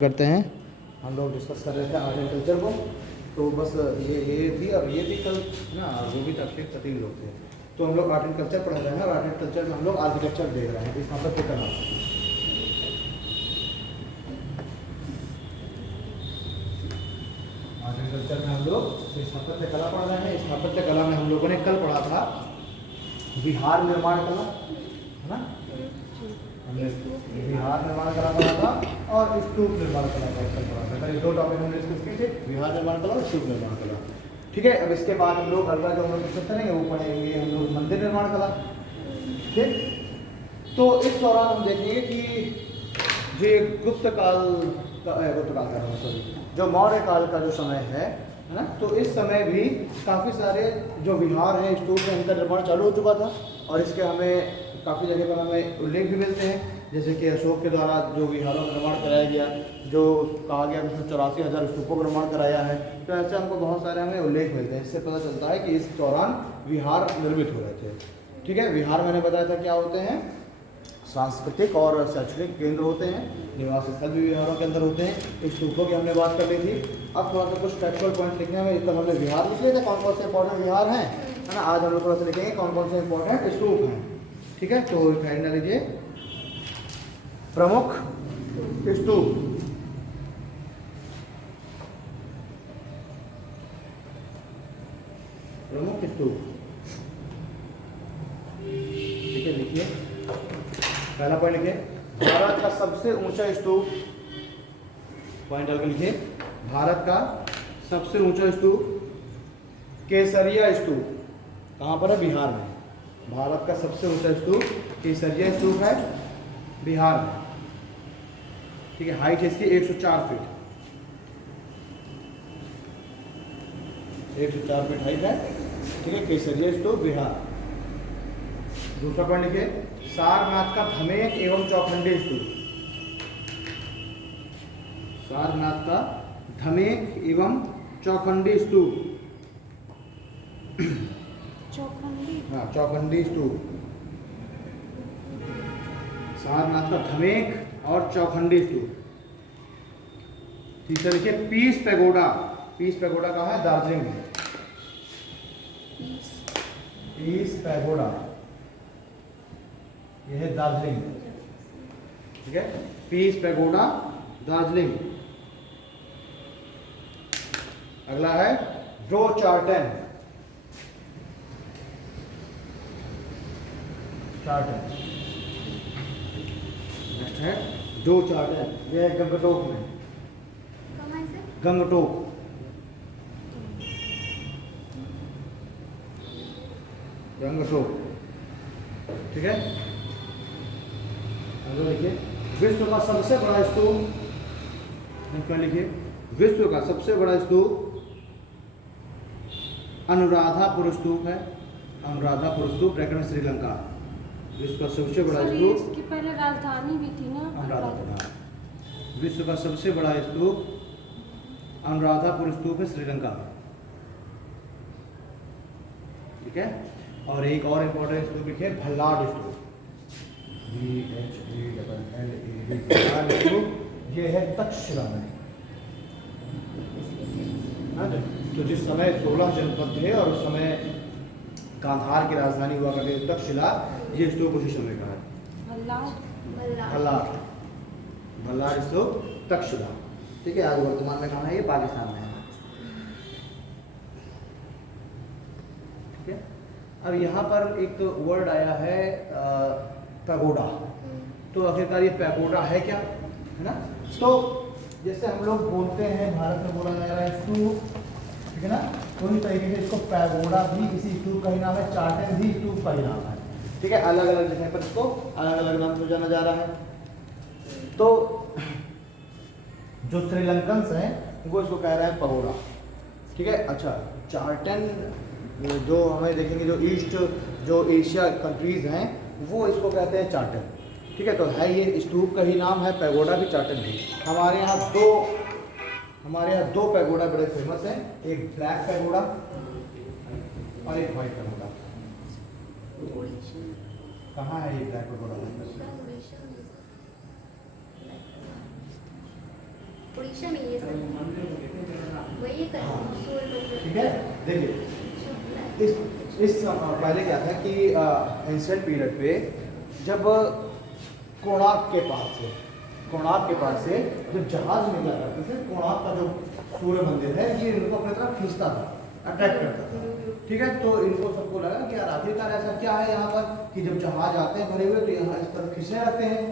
करते हैं। हम लोग डिस्कस कर रहे थे आर्ट एंड कल्चर को। तो बस ये थी, अब ये थी कल ना, वो भी तकलीफ तीन लोग थे। तो हम लोग आर्ट एंड कल्चर पढ़ा रहे हैं और आर्ट एंड कल्चर में हम लोग आर्किटेक्चर देख रहे हैं कि स्थापत्य कला। आर्ट एंड कल्चर में हम लोग स्थापत्य कला पढ़ रहे हैं। स्थापत्य कला में हम लोगों ने कल पढ़ा था विहार निर्माण कला, है ना। हमने विहार निर्माण कला पढ़ा था और स्तूप निर्माण कला का कल पढ़ा था। ये दो टॉपिक हमने डिस्कस किए थे, विहार निर्माण कला और स्तूप निर्माण कला। ठीक है, अब इसके बाद हम लोग अगला जो हम लोग डिस्कस करेंगे वो पढ़ेंगे हम लोग मंदिर निर्माण कला। ठीक, तो इस दौरान हम देखेंगे कि जो गुप्त काल का सॉरी जो मौर्य काल का जो समय है ना, तो इस समय भी काफ़ी सारे जो विहार हैं, स्तूप हैं, इनका निर्माण चालू हो चुका था। और इसके हमें काफ़ी जगह पर हमें उल्लेख भी मिलते हैं, जैसे कि अशोक के द्वारा जो विहारों का निर्माण कराया गया, जो कहा गया उसने 84,000 स्तूपों का निर्माण कराया है। तो ऐसे हमको बहुत सारे हमें उल्लेख मिलते हैं। इससे पता चलता है कि इस दौरान विहार निर्मित हो रहे थे। ठीक है, विहार मैंने बताया था क्या होते हैं, सांस्कृतिक और शैक्षणिक केंद्र होते हैं। निवास स्थल भी विहारों के अंदर होते हैं। स्तूपों की हमने बात कर ली थी। अब थोड़ा सा कुछ फैक्चुअल पॉइंट लिखने में, इतना हमने विहार लिख लिए थे, कौन कौन से इंपॉर्टेंट विहार हैं, है ना। आज हम लोग थोड़ा सा लिखेंगे कौन कौन से इंपॉर्टेंट स्तूप हैं। ठीक है, तो हेडिंग डाल लीजिए प्रमुख स्तूप। प्रमुख स्तूप, ठीक है, लिखिए। पहला पॉइंट लिखिए भारत का सबसे ऊंचा स्तूप। पॉइंट डाल के लिखिए भारत का सबसे ऊंचा स्तूप केसरिया स्तूप। कहाँ पर है? बिहार में। भारत का सबसे ऊंचा स्तूप केसरिया स्तूप है, बिहार में। ठीक है, हाइट है इसकी 104 फीट। 104 फीट हाइट है। ठीक है, केसरिया स्तूप, बिहार। दूसरा पॉइंट लिखिए सारनाथ का धमेक एवं चौखंडी स्तूप। सारनाथ का धमेक एवं चौखंडी स्तूप। हाँ, चौखंडी स्तूप। सारनाथ का धमेक और चौखंडी स्तूप। तीसरा लिखिए पीस पैगोडा। पीस पैगोडा कहाँ है? दार्जिलिंग में। पीस पैगोडा यह है दार्जिलिंग। ठीक है, पीस पैगोडा दार्जिलिंग। अगला है ड्रो चार्टन। चार्टन नेक्स्ट है ड्रो चार्टन। यह है गंगटोक में। गंगटोक, गंगटोक। ठीक है, लिखिए विश्व का सबसे बड़ा स्तूप। लिखिए विश्व का सबसे बड़ा स्तूप अनुराधापुर स्तूप है। अनुराधापुर स्तूप ब्रैकेट में श्रीलंका। विश्व का सबसे बड़ा स्तूप, इसकी पहले राजधानी भी थी ना अनुराधापुर। विश्व का सबसे बड़ा स्तूप अनुराधापुर स्तूप है, श्रीलंका। ठीक है, और एक और इंपॉर्टेंट स्तूप लिखे भल्लाड स्तूप। ये है तक्षशिला में। तो जिस समय 16 जनपद थे और उस समय गांधार की राजधानी हुआ करती थी तक्षशिला, ये स्तूप उसी समय का है। भल्लाड, भल्लाड स्तूप तक्षशिला। ठीक है, आज वर्तमान में कहाँ है? ये पाकिस्तान में है। ठीक है, अब यहाँ पर एक वर्ड आया है पैगोडा। तो आखिरकार ये पैगोडा है क्या, है ना। तो जैसे हम लोग बोलते हैं, भारत में बोला जा रहा है स्तूप, ठीक है ना, तो इस तरीके से इसको पैगोडा भी इसी स्तूप का ही नाम है, चार्टन भी स्तूप का ही नाम है। ठीक है, अलग अलग जगह पर इसको अलग अलग नाम से जाना जा रहा है। तो जो श्रीलंकन्स हैं वो इसको कह रहे हैं पगोडा। ठीक है, अच्छा, चार्टन जो हमें देखेंगे, जो ईस्ट जो एशिया कंट्रीज़ हैं वो इसको कहते हैं चार्टन। ठीक है, तो है ये स्तूप का ही नाम है, पैगोडा भी चार्टन भी। हमारे यहाँ दो पैगोडा बड़े फेमस हैं, एक ब्लैक पैगोडा और एक वाइट पैगोडा। कहाँ है ये ब्लैक पैगोडा? उड़ीसा में ये सब वही कर सूर्य मंदिर। ठीक है। देखिए इस पहले क्या था कि एंशिएंट पीरियड पे जब कोणार्क के पास से जब जहाज निकला करते थे, कोणार्क का जो सूर्य मंदिर है ये इनको अपनी तरफ खींचता था, अट्रैक्ट करता था। ठीक है, तो इनको सबको लगा कि यार आखिरकार ऐसा क्या है यहाँ पर कि जब जहाज आते हैं भरे हुए तो यहाँ इस तरफ खींचने लगते हैं।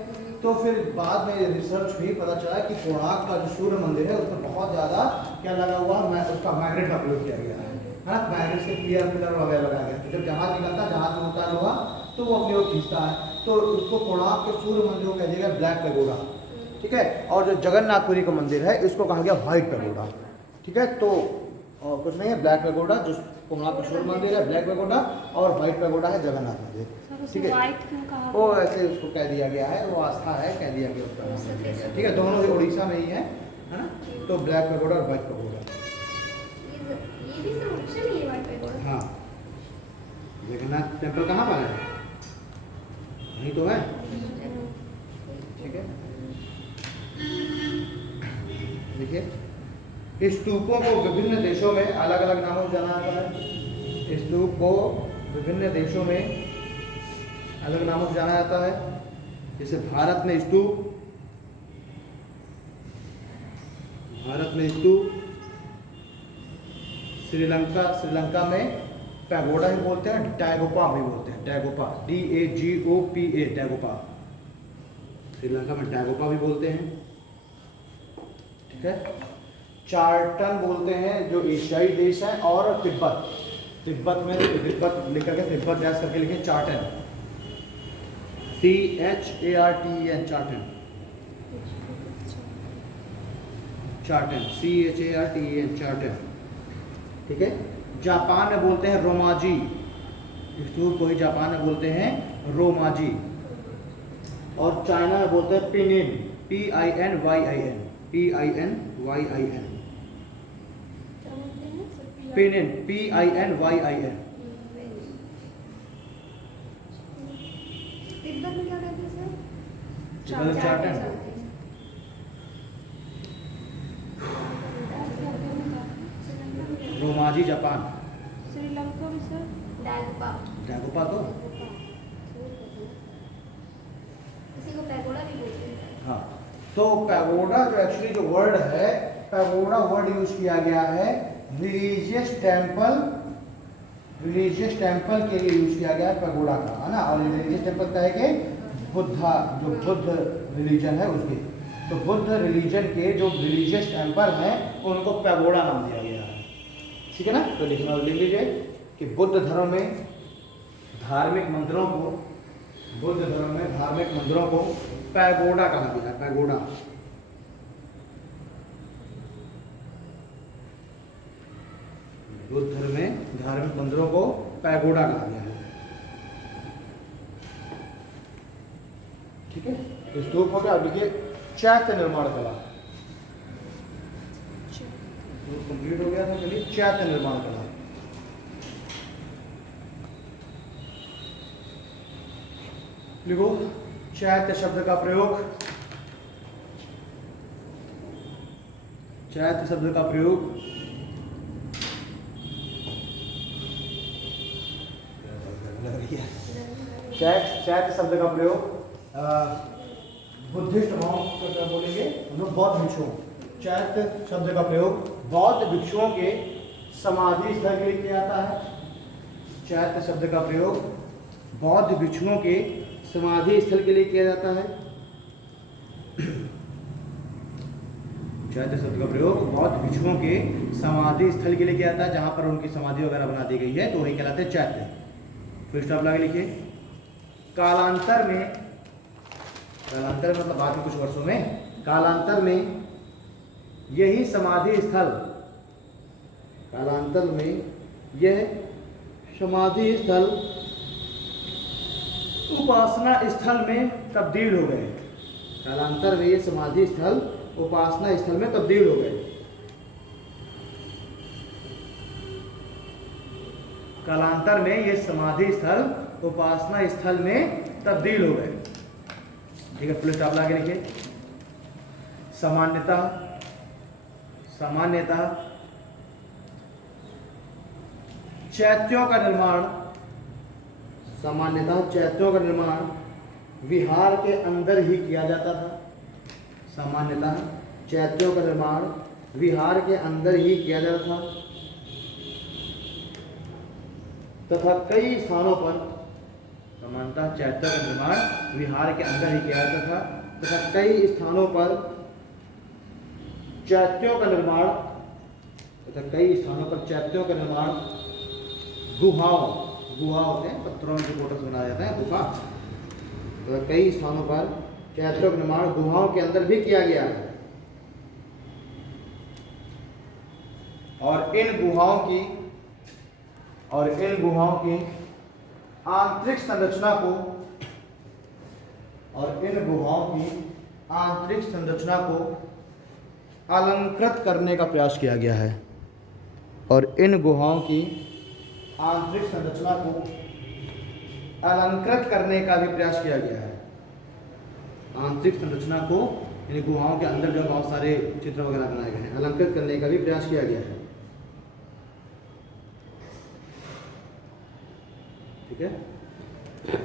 तो फिर बाद में रिसर्च भी पता चला कि कोणार्क का जो सूर्य मंदिर है उसमें बहुत ज़्यादा क्या लगा हुआ, उसका मैग्नेट का प्रयोग किया गया है ना, मैग्नेट से क्लियर पिलर वगैरह लगाया गया। तो जब जहाज निकलता है, जहाज में उतार हुआ तो वो अपनी ओर खींचता है। तो उसको कोणार्क के सूर्य मंदिर को कह दिया गया ब्लैक पैगोडा। ठीक है, और जो जगन्नाथपुरी का मंदिर है इसको कहा गया व्हाइट पैगोडा। ठीक है, तो कुछ नहीं है, ब्लैक पैगोडा जो कोणार्क का सूर्य मंदिर है ब्लैक पैगोडा, और व्हाइट पैगोडा है जगन्नाथ मंदिर। ठीक है, व्हाइट क्यों कहा वो ऐसे उसको कह दिया गया है, वो आस्था है, कह दिया गया उसका नाम दिया गया। ठीक है, दोनों ही उड़ीसा में ही है ना। तो ब्लैक पैगोडा और व्हाइट पैगोडा, ये भी सब उड़ीसा में ये व्हाइट पैगोडा। हाँ। जगन्नाथ टेम्पल कहाँ पर है? यही तो है। ठीक है, देखिए स्तूपों को विभिन्न देशों में अलग अलग नामों से जाना जाता है। स्तूप को विभिन्न देशों में अलग नामों से जाना जाता है। जैसे भारत में स्तूप, श्रीलंका में पैगोडा ही बोलते हैं, डैगोपा भी बोलते हैं, डैगोपा DAGOPA डैगोपा। श्रीलंका में डैगोपा भी बोलते हैं। ठीक है, चार्टन बोलते हैं जो एशियाई देश है, और तिब्बत में तिब्बत लिखा गया, तिब्बत डैश करके लिखे चार्टन, CHARTEN चार्टन, CHARTEN चार्टन। ठीक है, जापान में बोलते हैं रोमाजी, स्तूप को ही जापान में बोलते हैं रोमाजी। और चाइना में बोलते हैं Pinin, PINYIN। Pinin PINYIN। Tibet में क्या कहते हैं सर? चार्टन। Romaji Japan. श्रीलंका में सर डैगोपा तो इसी को पैगोडा भी बोलते हैं। हाँ। तो पैगोडा जो एक्चुअली जो वर्ड है, पैगोडा वर्ड यूज किया गया है रिलीजियस टेम्पल के लिए यूज किया गया है पैगोडा का, है ना। और रिलीजियस टेम्पल का है कि बुद्ध रिलीजन है उसके, तो बुद्ध रिलीजन के जो रिलीजियस टेम्पल हैं उनको पैगोडा नाम दिया गया है। ठीक है ना, तो लिख लीजिए कि बुद्ध धर्म में धार्मिक मंदिरों को पैगोडा कहा गया है, पैगोडा। बुद्ध धर्म में धार्मिक मंदिरों को पैगोडा कहा गया है। ठीक है, स्तूप हो गया। अब देखिए चैत्य निर्माण कला, कंप्लीट हो गया था। चलिए चैत्य निर्माण कला। लिखो चैत्य शब्द का प्रयोग, चैत्य शब्द का प्रयोग चैत्य शब्द का प्रयोग बुद्धिस्ट मॉन्क क्या बोलेंगे हम लोग, बौद्ध भिक्षुओं। चैत्य शब्द का प्रयोग बौद्ध भिक्षुओं के समाधि स्थल के लिए किया जाता है। चैत्य शब्द का प्रयोग बौद्ध भिक्षुओं के समाधि स्थल के लिए किया जाता है। चैत्य शब्द का प्रयोग बौद्ध भिक्षुओं के समाधि स्थल के लिए किया जाता है, जहां पर उनकी समाधि वगैरह बना दी गई है, तो वही कहलाते हैं चैत्य। फिर स्टॉप लगा लिखिए। कालांतर में मतलब बाद में कुछ वर्षों में, कालांतर में यही समाधि स्थल, कालांतर में यह समाधि स्थल उपासना स्थल में तब्दील हो गए। कालांतर में ये समाधि स्थल उपासना स्थल में तब्दील हो गए। कालांतर में ये समाधि स्थल उपासना स्थल में तब्दील हो गए। ठीक है, फुल स्टॉप लगा के लिखिए। सामान्यतः सामान्यतः चैत्यों का निर्माण, सामान्यतः चैत्यों का निर्माण विहार के अंदर ही किया जाता था। सामान्यतः चैत्यों का निर्माण विहार के अंदर ही किया जाता था तथा कई स्थानों पर, सामान्यतः चैत्यों का निर्माण विहार के अंदर ही किया जाता था तथा कई स्थानों पर चैत्यों का निर्माण गुहाओं, गुहा होते हैं पत्थरों के फोटो बनाया जाता है गुफा, तो कई स्थानों पर चैत्यों का निर्माण गुहाओं के अंदर भी किया गया है। और इन गुहाओं की आंतरिक संरचना को अलंकृत करने का प्रयास किया गया है। और इन गुहाओं की आंतरिक संरचना को अलंकृत करने का भी प्रयास किया गया है। आंतरिक संरचना को, इन गुहाओं के अंदर जो बहुत सारे चित्र वगैरह बनाए गए हैं, अलंकृत करने का भी प्रयास किया गया है। ठीक है,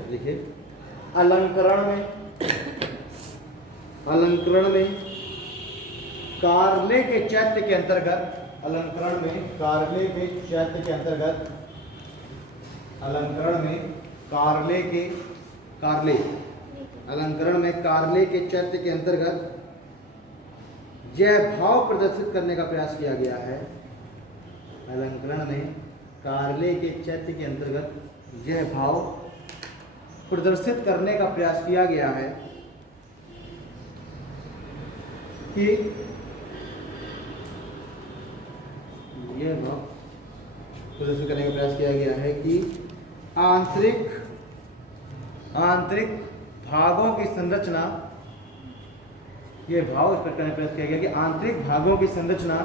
देखिए अलंकरण में कार्ले के चैत्य के अंतर्गत, कार्ले के चैत्य के अंतर्गत जय भाव प्रदर्शित करने का प्रयास किया गया है। अलंकरण में कार्ले के चैत्य के अंतर्गत जय भाव प्रदर्शित करने का प्रयास किया गया है कि यह भाव प्रदर्शित करने का प्रयास किया गया है कि आंतरिक भागों की संरचना, ये भाव स्पष्ट करने का प्रयास किया गया कि आंतरिक भागों की संरचना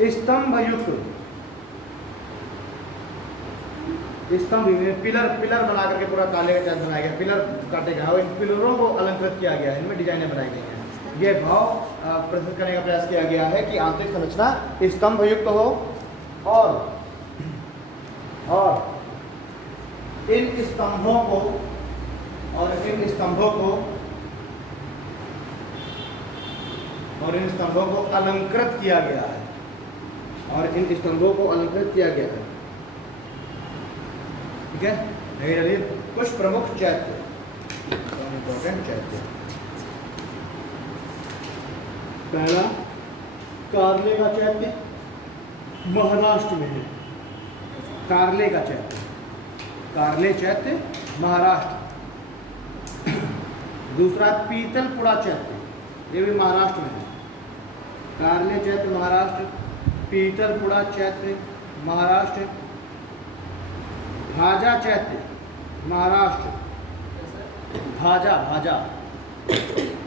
स्तंभ में पिलर बना करके पूरा काले का चैत्य बनाया गया, पिलर काटे गए और इन पिलरों को अलंकृत किया गया है, इनमें डिजाइनें बनाई गई हैं। यह भाव प्रदर्शित करने का प्रयास किया गया है कि आंतरिक संरचना स्तंभ युक्त हो और इन स्तंभों को अलंकृत किया गया है, ठीक है। कुछ प्रमुख चैत्य, इंपॉर्टेंट चैत्य। पहला कार्ले का चैत्य महाराष्ट्र में है, कार्ले चैत्य महाराष्ट्र। दूसरा पीतलपुरा चैत्य, ये भी महाराष्ट्र में है। कार्ले चैत्य महाराष्ट्र, पीतलपुरा चैत्य महाराष्ट्र, भाजा चैत्य महाराष्ट्र, भाजा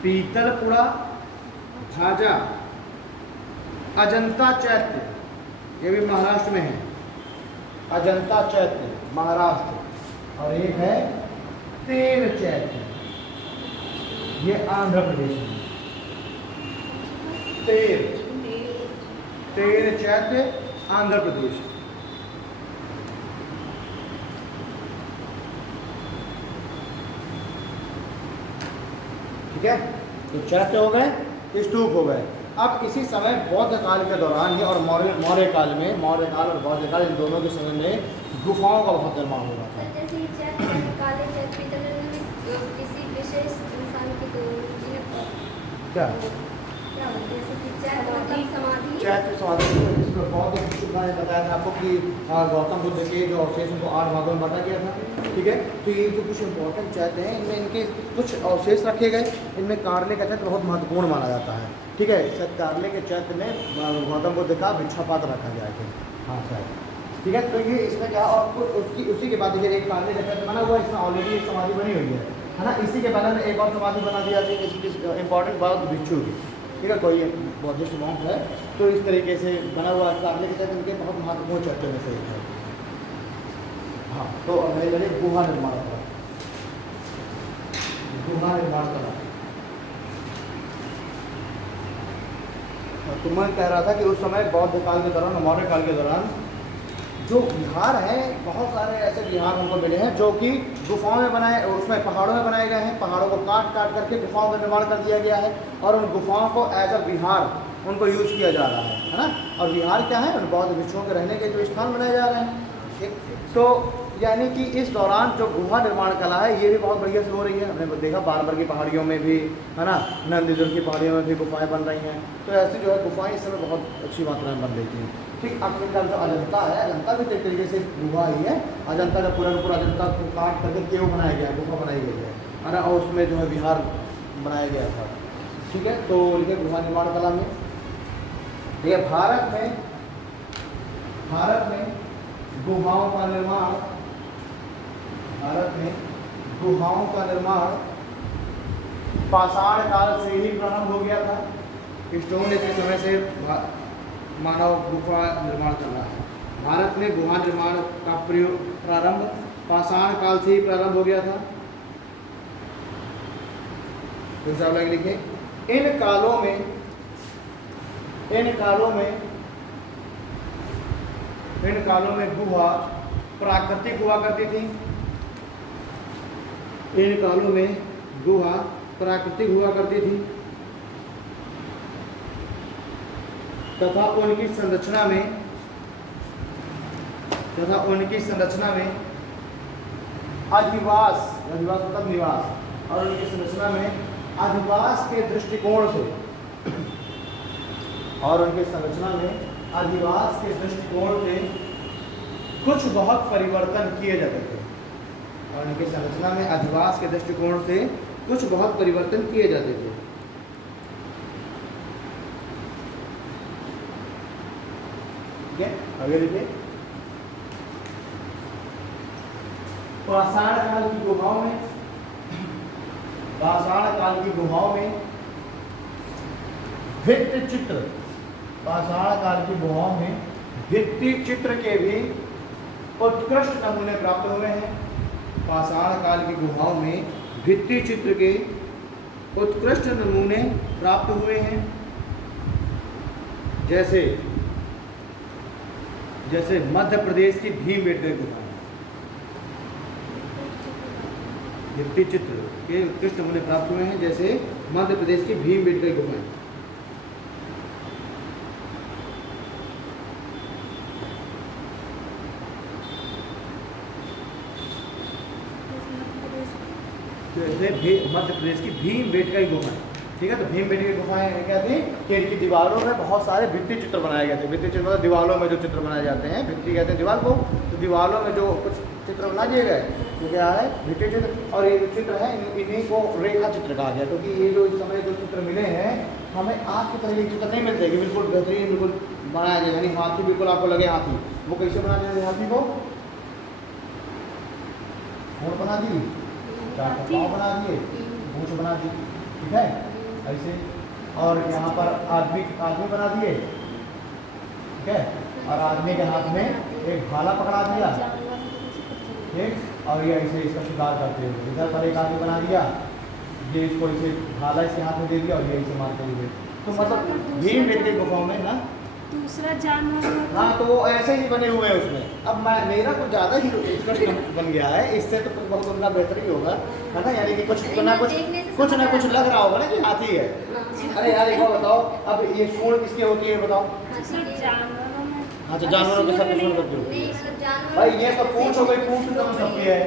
पीतलपुरा, भाजा। अजंता चैत्य, ये भी महाराष्ट्र में है, अजंता चैत्य महाराष्ट्र। और एक है तेर चैत्य, ये आंध्र प्रदेश में। तेर चैत्य आंध्र प्रदेश। ठीक है, तो चैत्य हो गए, स्तूप हो गए। अब इसी समय बौद्ध काल के दौरान ही और मौर्य काल और बौद्ध काल, इन दोनों के समय में गुफाओं का बहुत निर्माण हो रहा था। जैसे ये चैत्य, काले चैत्य, पीतल में किसी विशेष इंसान की तो क्या होता है, जैसे कि समाधि, चैत्य समाधि। बौद्ध भिक्षुओं ने बताया था आपको कि गौतम बुद्ध के जो अवशेष उनको 8 भागों में बांटा गया था। ठीक है, तो ये जो कुछ इंपॉर्टेंट चैत्य हैं, इनमें इनके कुछ अवशेष रखे गए। इनमें कार्ले का चैत्य बहुत महत्वपूर्ण माना जाता है। ठीक है, शायद कार्ले के चैत्य में गौतम बुद्ध का भिक्षापात्र रखा गया है। हाँ शायद, ठीक है। तो ये इसमें क्या, और उसी के बाद देखिए एक कार्ले का चैत्य बना हुआ है, इसमें ऑलरेडी एक समाधि बनी हुई है ना। इसी के बाद में एक और समाधि बना दी जाती है इंपॉर्टेंट बौद्ध भिक्षु की। ठीक है, कोई बौद्धिस्ट मॉन्क है, तो इस तरीके से बना हुआ कार्ले के चैत्य उनके बहुत महत्वपूर्ण चैत्य में से एक है। हाँ, तो मैंने गुहा निर्माण करा, तो मैं कह रहा था कि उस समय बौद्ध काल के दौरान, मौर्य काल के दौरान जो विहार हैं, बहुत सारे ऐसे विहार हमको मिले हैं जो कि गुफाओं में बनाए, उसमें पहाड़ों में बनाए गए हैं। पहाड़ों को काट काट करके गुफाओं का निर्माण कर दिया गया है और उन गुफाओं को एज अ विहार उनको यूज़ किया जा रहा है ना। और विहार क्या है? उन बौद्ध भिक्षुओं के रहने के जो स्थान बनाए जा रहे हैं। ठीक, तो यानी कि इस दौरान जो गुफा निर्माण कला है ये भी बहुत बढ़िया से हो रही है। हमने देखा बारबर की पहाड़ियों में भी, है ना, नंदीदुर्ग की पहाड़ियों में भी गुफाएं बन रही हैं। तो ऐसी जो है गुफाएं इस समय बहुत अच्छी मात्रा में बन रही थी। ठीक, आखिरकार जो अजंता है, अजंता भी एक तरीके से गुफा ही है। अजंता का पूरा अजंता को काट करके केव बनाया गया, गुफा बनाई गई है ना, और उसमें जो है विहार बनाया गया था। ठीक है, तो लिखे गुफा निर्माण कला में ये भारत में गुफाओं का निर्माण, भारत में गुफाओं का निर्माण पाषाण काल से ही प्रारंभ हो गया था। स्टोन एज के समय से मानव गुफा निर्माण कर रहा है। भारत में गुफा निर्माण का प्रारंभ पाषाण काल से ही प्रारंभ हो गया था। दूसरा लाइन लिखे, इन कालों में गुफा प्राकृतिक हुआ करती थी। इन कालों में गुफा प्राकृतिक हुआ करती थी तथा उनकी संरचना में अधिवास मतलब निवास, और उनकी संरचना में अधिवास के दृष्टिकोण से कुछ बहुत परिवर्तन किए जाते थे। और उनकी संरचना में अधिवास के दृष्टिकोण से कुछ बहुत परिवर्तन किए जाते थे। ठीक है, आगे देखिए, पाषाण काल की गुफाओं में भित्ति चित्र, पाषाण काल की गुफाओं में भित्ति चित्र के भी उत्कृष्ट नमूने प्राप्त हुए हैं। पाषाण काल की गुफाओं में भित्ति चित्र के उत्कृष्ट नमूने प्राप्त हुए हैं। जैसे मध्य प्रदेश की भीमबेटका गुफा, भित्ति चित्र के उत्कृष्ट नमूने प्राप्त हुए हैं, जैसे मध्य प्रदेश की भीमबेटका गुफा। मध्य प्रदेश की भीमबेटका गुफा। ठीक है, तो भीमबेटका की गुफाएं क्या थी कि इनकी दीवारों में बहुत सारे भित्ति चित्र बनाए गए थे। भित्ति चित्र मतलब दीवारों में जो चित्र बनाए जाते हैं, भित्ति कहते हैं दीवार को, तो दीवारों में जो कुछ चित्र बना दिए गए तो क्या है, भित्ति चित्र। और ये जो चित्र है इन्हीं को रेखा चित्र कहा गया, क्योंकि ये जो इस समय जो चित्र मिले हैं हमें आज की तरह ये चित्र नहीं मिलते कि बिल्कुल बेहतरीन, बिल्कुल बनाया जाए, यानी हाथी बिल्कुल आपको लगे हाथी। वो कैसे बना दिया हाथी को? और बना दी, चार पाँव बना दिए, पूंछ बना दी, ठीक है ऐसे। और यहाँ पर आदमी बना दिए, ठीक है, और आदमी के हाथ में एक भाला पकड़ा दिया, ठीक, और ये ऐसे इसका शिकार करते हुए इधर पर एक आदमी बना दिया, ये इसको इसे भाला इसके हाथ में दे दिया और ये इसे मारते हुए। तो मतलब भीमबेटका गुफाओं में ना दूसरा जानवर, हाँ, तो वो ऐसे ही बने हुए हैं उसमें। अब मेरा कुछ ज़्यादा ही उत्कृष्ट बन गया है, इससे तो बहुत उनका बेहतर ही होगा, है ना, यानी कि कुछ ना कुछ लग रहा होगा ना कि हाथी है। अरे यार एक बार बताओ, अब ये सूंड किसके होती है बताओ? हाँ, तो जानवरों के सब सूंड करती होती है भाई, ये तो पूंछ हो गई, पूंछ तो सबकी है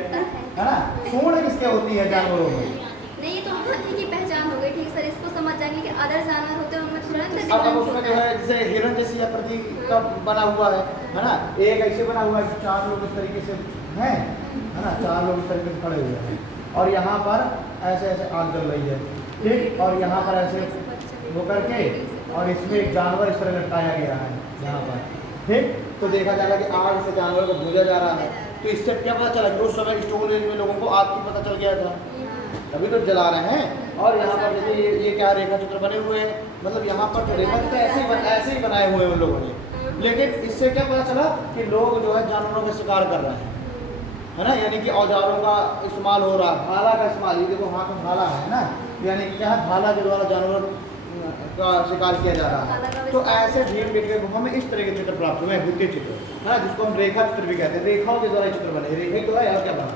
ना। सूंड किसके होती है जानवरों में? नहीं, ये तो हाथी की पहचान हो गई। ठीक सर, इसको समझ जाएंगे कि अदर जानवर होते हैं उनमें तुरंत अब उसमें जो है जैसे हिरण जैसी आकृति का बना हुआ है ना, एक ऐसे बना हुआ है, चार लोग इस तरीके से हैं, है ना, चार लोग इस तरीके से खड़े हुए हैं, और यहाँ पर ऐसे आग जल रही है, ठीक, और यहाँ पर ऐसे वो करके और इसमें एक जानवर इस तरह लटकाया गया है यहाँ पर, ठीक। तो देखा जा रहा है कि आग से जानवर को भूजा जा रहा है। तो इससे क्या पता चला कि उस समय स्टोन एज में लोगों को आग की पता चल गया था, तभी तो जला रहे हैं। और यहाँ पर देखिए ये क्या रेखा चित्र बने हुए हैं, मतलब यहाँ पर तो रेखा चित्र ऐसे ही बनाए हुए हैं उन लोगों ने। लेकिन इससे क्या पता चला कि लोग जो है जानवरों का शिकार कर रहे हैं, है ना, यानी कि औजारों का इस्तेमाल हो रहा है, भाला का इस्तेमाल, ये देखो हाथ में भाला है ना, यानी क्या है, भाला के द्वारा जानवर का शिकार किया जा रहा है। तो ऐसे भीमबेटका गुफा में इस तरह के चित्र प्राप्त हुए हैं, भूतिय चित्र है ना, जिसको हम रेखा चित्र भी कहते हैं। रेखाओं के द्वारा ये चित्र बने, रेखा ही तो है यार, क्या बना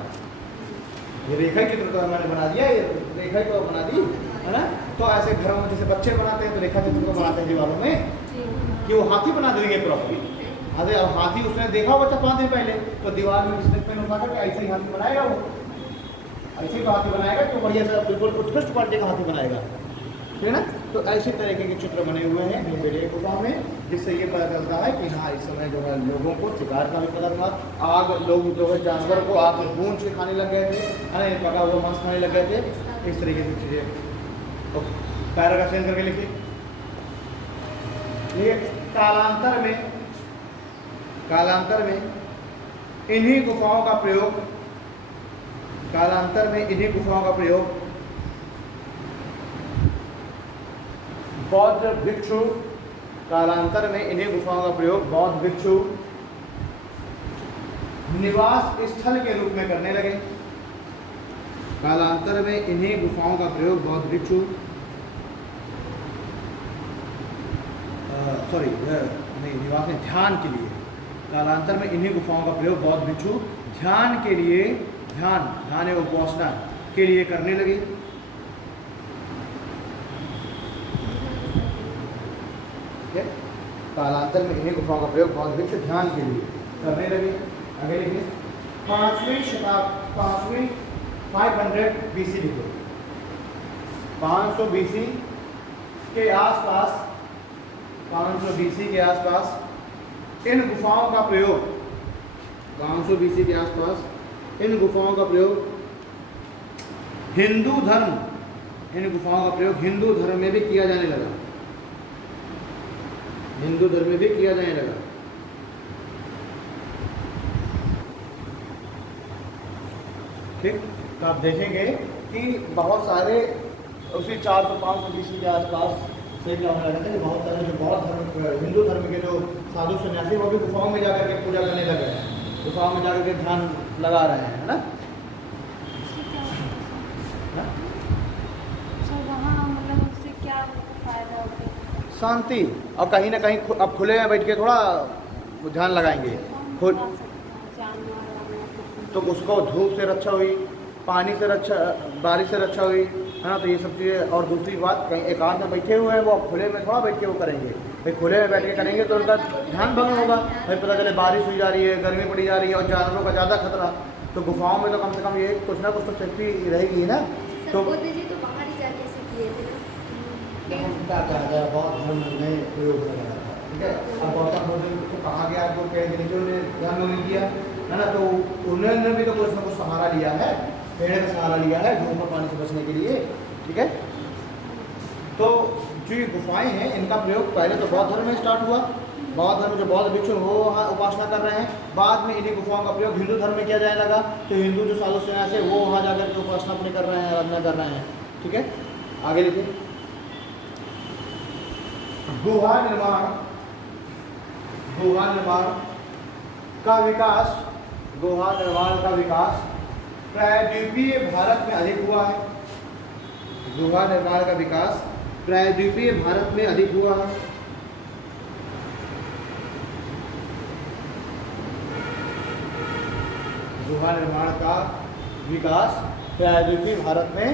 ये रेखा ही चित्र तो मैंने बना दिया, ये रेखा ही तो बना दी है ना। तो ऐसे घरों में जैसे बच्चे बनाते हैं तो रेखा चित्र को बनाते हैं दीवारों में कि वो हाथी बना देंगे प्रॉपर्ली। अरे अब हाथी उसने देखा होगा 4-5 दिन पहले, तो दीवार में स्टिक पेन उठा कर ऐसे ही हाथी बनाएगा, वो ऐसे ही हाथी बनाएगा कि बढ़िया से बिल्कुल उत्कृष्ट क्वालिटी का हाथी बनाएगा, ठीक है ना। तो ऐसे तरीके के चित्र बने हुए हैं भीमबेटका गुफा में, जिससे ये पता चलता है कि हाँ इस समय जो है लोगों को शिकार का भी पता था। आग लोग जो है जानवर को आग से भून के खाने लग गए थे, है ना, पका हुआ मांस खाने लग गए थे, इस तरीके से चीज़ें। तो पैरा का चयन करके लिखिए। ये कालांतर में इन्हीं गुफाओं का प्रयोग बौद्ध भिक्षु, कालांतर में इन्हीं गुफाओं का प्रयोग बौद्ध भिक्षु निवास स्थल के रूप में करने लगे। कालांतर में इन्हीं गुफाओं का प्रयोग बौद्ध भिक्षु निवास में ध्यान के लिए, कालांतर में इन्हीं गुफाओं का प्रयोग बौद्ध भिक्षु ध्यान के लिए, ध्यान एवं उपासना के लिए करने लगे। कालांतर में इन्हीं गुफाओं का प्रयोग बौद्ध भिक्षु ध्यान के लिए करने लगे। आगे लिखिए 5वीं शताब्दी 500 BC लिखो। 500 BC के आसपास, 500 BC के आसपास इन गुफाओं का प्रयोग, 500 BC के आसपास इन गुफाओं का प्रयोग हिंदू धर्म, इन गुफाओं का प्रयोग हिंदू धर्म में भी किया जाने लगा, हिंदू धर्म में भी किया जाने लगा। ठीक, तो आप देखेंगे कि बहुत सारे उसी 400-500 BC के आसपास से क्या होने लगा था कि बहुत सारे जो बौद्ध धर्म, हिंदू धर्म के जो साधु सन्यासी वो भी गुफाओं में जाकर के पूजा करने लगे हैं, गुफाओं में जाकर के ध्यान लगा रहे हैं, है ना। वहाँ मतलब उससे क्या फायदा होता है? शांति, और कहीं ना कहीं अब खुले में बैठ के थोड़ा ध्यान लगाएंगे, खुद तो उसको धूप से रक्षा हुई, पानी से रक्षा, बारिश से रक्षा हुई, है ना। तो ये सब चीज़ें, और दूसरी बात कहीं एकांत में बैठे हुए हैं वो खुले में थोड़ा बैठ के वो करेंगे, भाई खुले में बैठ के करेंगे तो उनका ध्यान भंग होगा, भाई पता चले बारिश हुई जा रही है, गर्मी पड़ी जा रही है और जानवरों का ज़्यादा खतरा, तो गुफाओं में तो कम से कम ये कुछ ना कुछ तो सेफ्टी रहेगी ना। तो बुद्ध जी तो बाहर ही जाके ऐसे किए थे ना, क्या कहा जाए, बहुत धर्म में प्रयोग होने लगा था, ठीक है। अब गौतम बुद्ध को कहा गया आपको कह देने जो ध्यान में किया है ना, तो उन्होंने भी तो कुछ ना कुछ सहारा लिया है, पेड़ का सहारा लिया है धूप और पानी से बचने के लिए, ठीक है। तो जो ये गुफाएं हैं इनका प्रयोग पहले तो बौद्ध धर्म में स्टार्ट हुआ, बौद्ध धर्म जो बौद्ध भिक्षु वो वहाँ उपासना कर रहे हैं, बाद में इन्हीं गुफाओं का प्रयोग हिंदू धर्म में किया जाने लगा, तो हिंदू जो साधु सन्यासी वो वहाँ जाकर के उपासना अपनी कर रहे हैं, आराधना कर रहे हैं, ठीक है। आगे लिखिए। गुहा निर्माण का विकास, गुहा निर्माण का विकास प्रायद्वीपीय भारत में अधिक हुआ है। गुहा निर्माण का विकास प्रायद्वीपीय भारत में अधिक हुआ है। गुहा निर्माण का विकास प्रायद्वीपीय भारत में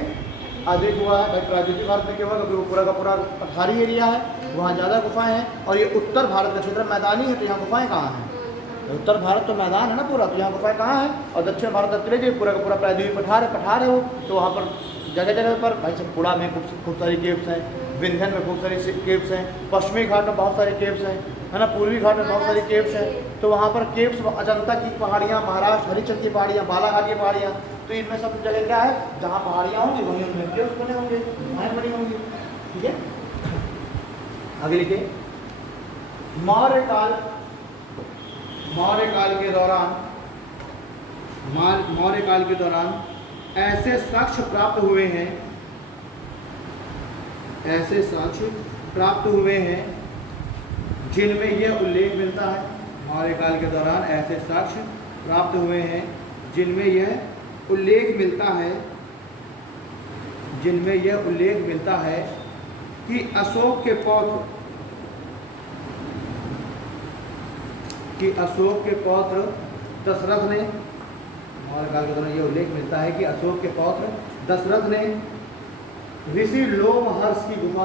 अधिक हुआ है। भाई प्रायद्वीपीय भारत में केवल पूरा का पूरा पठारी एरिया है, वहाँ ज़्यादा गुफाएं हैं, और ये उत्तर भारत का क्षेत्र मैदानी है, तो यहाँ गुफाएं कहाँ हैं? उत्तर भारत तो मैदान है ना पूरा, तो यहाँ गुफाएं कहाँ हैं? और दक्षिण भारत चले जाइए, पूरा का पूरा प्रायद्वीपीय पठार है वो, तो वहाँ पर जगह जगह पर भाई सतपुड़ा में खूब सारी केव्स हैं, विंध्यन में खूब सारी केव्स हैं, पश्चिमी घाट में बहुत सारी केव्स हैं, है ना, पूर्वी घाट में बहुत सारी केव्स हैं। तो वहाँ पर केव्स, अजंता की पहाड़ियाँ, महाराष्ट्र हरिचंद की पहाड़ियाँ, बालाघाट की पहाड़ियाँ, तो इनमें सब जगह क्या है, जहाँ पहाड़ियाँ होंगी वहीं उनमें केव्स बने होंगे, गुफाएं बनी होंगी, ठीक है। आगे लिखिए। मौर्य काल के दौरान ऐसे साक्ष्य प्राप्त हुए हैं जिनमें यह उल्लेख मिलता है। मौर्य काल के दौरान ऐसे साक्ष्य प्राप्त हुए हैं जिनमें यह उल्लेख मिलता है कि अशोक के पौत्र दशरथ ने, हमारे काल के दौरान ये उल्लेख मिलता है कि अशोक के पौत्र दशरथ ने ऋषि लोमहर्ष की गुफा,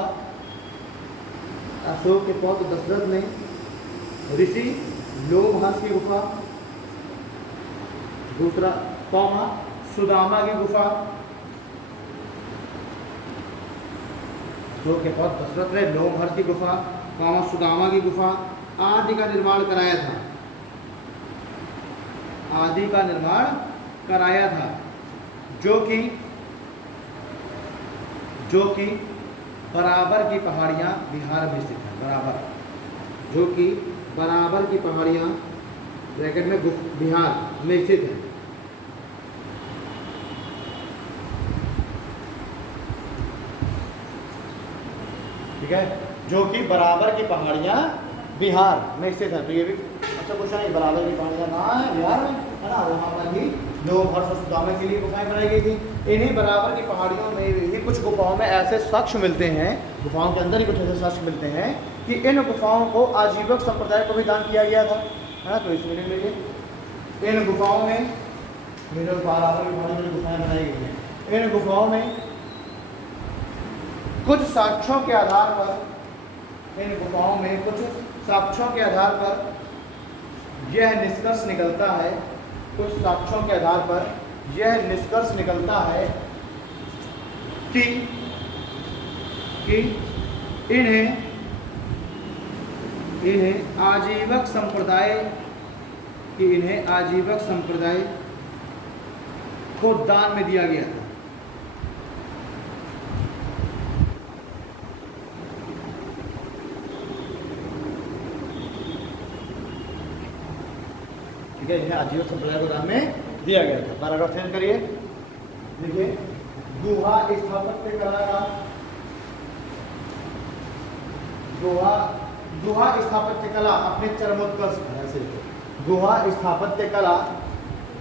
अशोक के पौत्र दशरथ ने ऋषि लोमहर्ष की गुफा, दूसरा कौमा सुदामा की गुफा, अशोक के पौत्र दशरथ ने लोमहर्ष की गुफा, कौमा सुदामा की गुफा आदि का निर्माण कराया था, आदि का निर्माण कराया था, जो कि बराबर की पहाड़ियाँ बिहार में स्थित हैं। बराबर, जो कि बराबर की पहाड़ियाँ ब्रैकेट में बिहार में स्थित हैं। ठीक है, जो कि बराबर की पहाड़ियाँ बिहार में स्थित है। तो ये भी अच्छा क्वेश्चन है, बराबर की पहाड़ियाँ कहाँ है? बिहार में, है ना। वहाँ पर ही लोमहर्ष और सुदामा के लिए गुफाएं बनाई गई थी। इन्हीं बराबर की पहाड़ियों में भी कुछ गुफाओं में ऐसे साक्ष्य मिलते हैं, गुफाओं के अंदर ही कुछ ऐसे साक्ष्य मिलते हैं कि इन गुफाओं को आजीवक संप्रदाय को भी दान किया गया था, है ना। तो इसमें देख लीजिए, इन गुफाओं में जो बराबर की पहाड़ियों में गुफाएं बनाई गई हैं, इन गुफाओं में कुछ साक्ष्यों के आधार पर, इन गुफाओं में कुछ साक्ष्यों के आधार पर यह निष्कर्ष निकलता है, कुछ साक्ष्यों के आधार पर यह निष्कर्ष निकलता है कि इन्हें आजीवक संप्रदाय को दान में दिया गया था। ठीक है, इन्हें आजीवक संप्रदाय को दान में दिया गया था। पैराग्राफ चेंज करिए, देखिए गुहा स्थापत्य कला का, गुहा स्थापत्य कला अपने चरमोत्कर्ष पर, ऐसे गुहा स्थापत्य कला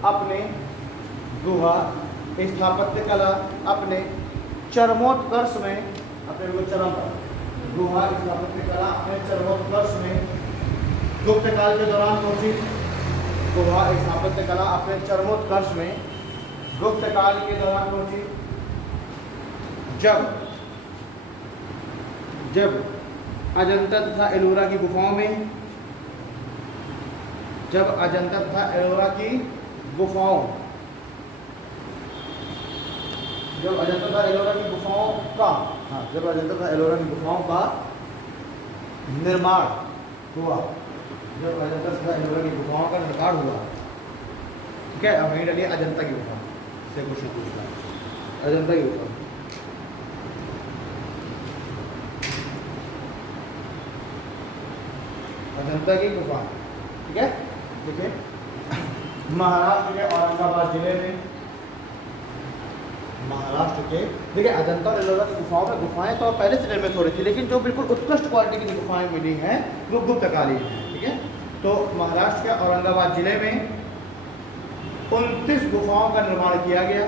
अपने चरमोत्कर्ष में, अपने चरम पर, गुहा स्थापत्य कला अपने चरमोत्कर्ष में गुप्त काल के दौरान पहुंची। गुहा स्थापत्य कला अपने चरमोत्कर्ष में गुप्त काल के दौरान पहुंची, जब अजंता तथा एलोरा की गुफाओं में, जब अजंता तथा एलोरा की गुफाओं का निर्माण हुआ, जब अजंता तथा एलोरा की गुफाओं का निर्माण हुआ। ठीक है, अब वहीं डालिए अजंता की गुफा से क्वेश्चन पूछना है। अजंता की गुफा, अजंता की गुफा, ठीक है। देखिए महाराष्ट्र के औरंगाबाद जिले में, महाराष्ट्र के, देखिए अजंता और एलोरा की गुफाओं में गुफाएं तो पहले से निर्मित हो रही थी, लेकिन जो बिल्कुल उत्कृष्ट क्वालिटी की गुफाएं मिली हैं वो गुप्तकालीन है। ठीक है, तो महाराष्ट्र के औरंगाबाद जिले में 29 गुफाओं का निर्माण किया गया।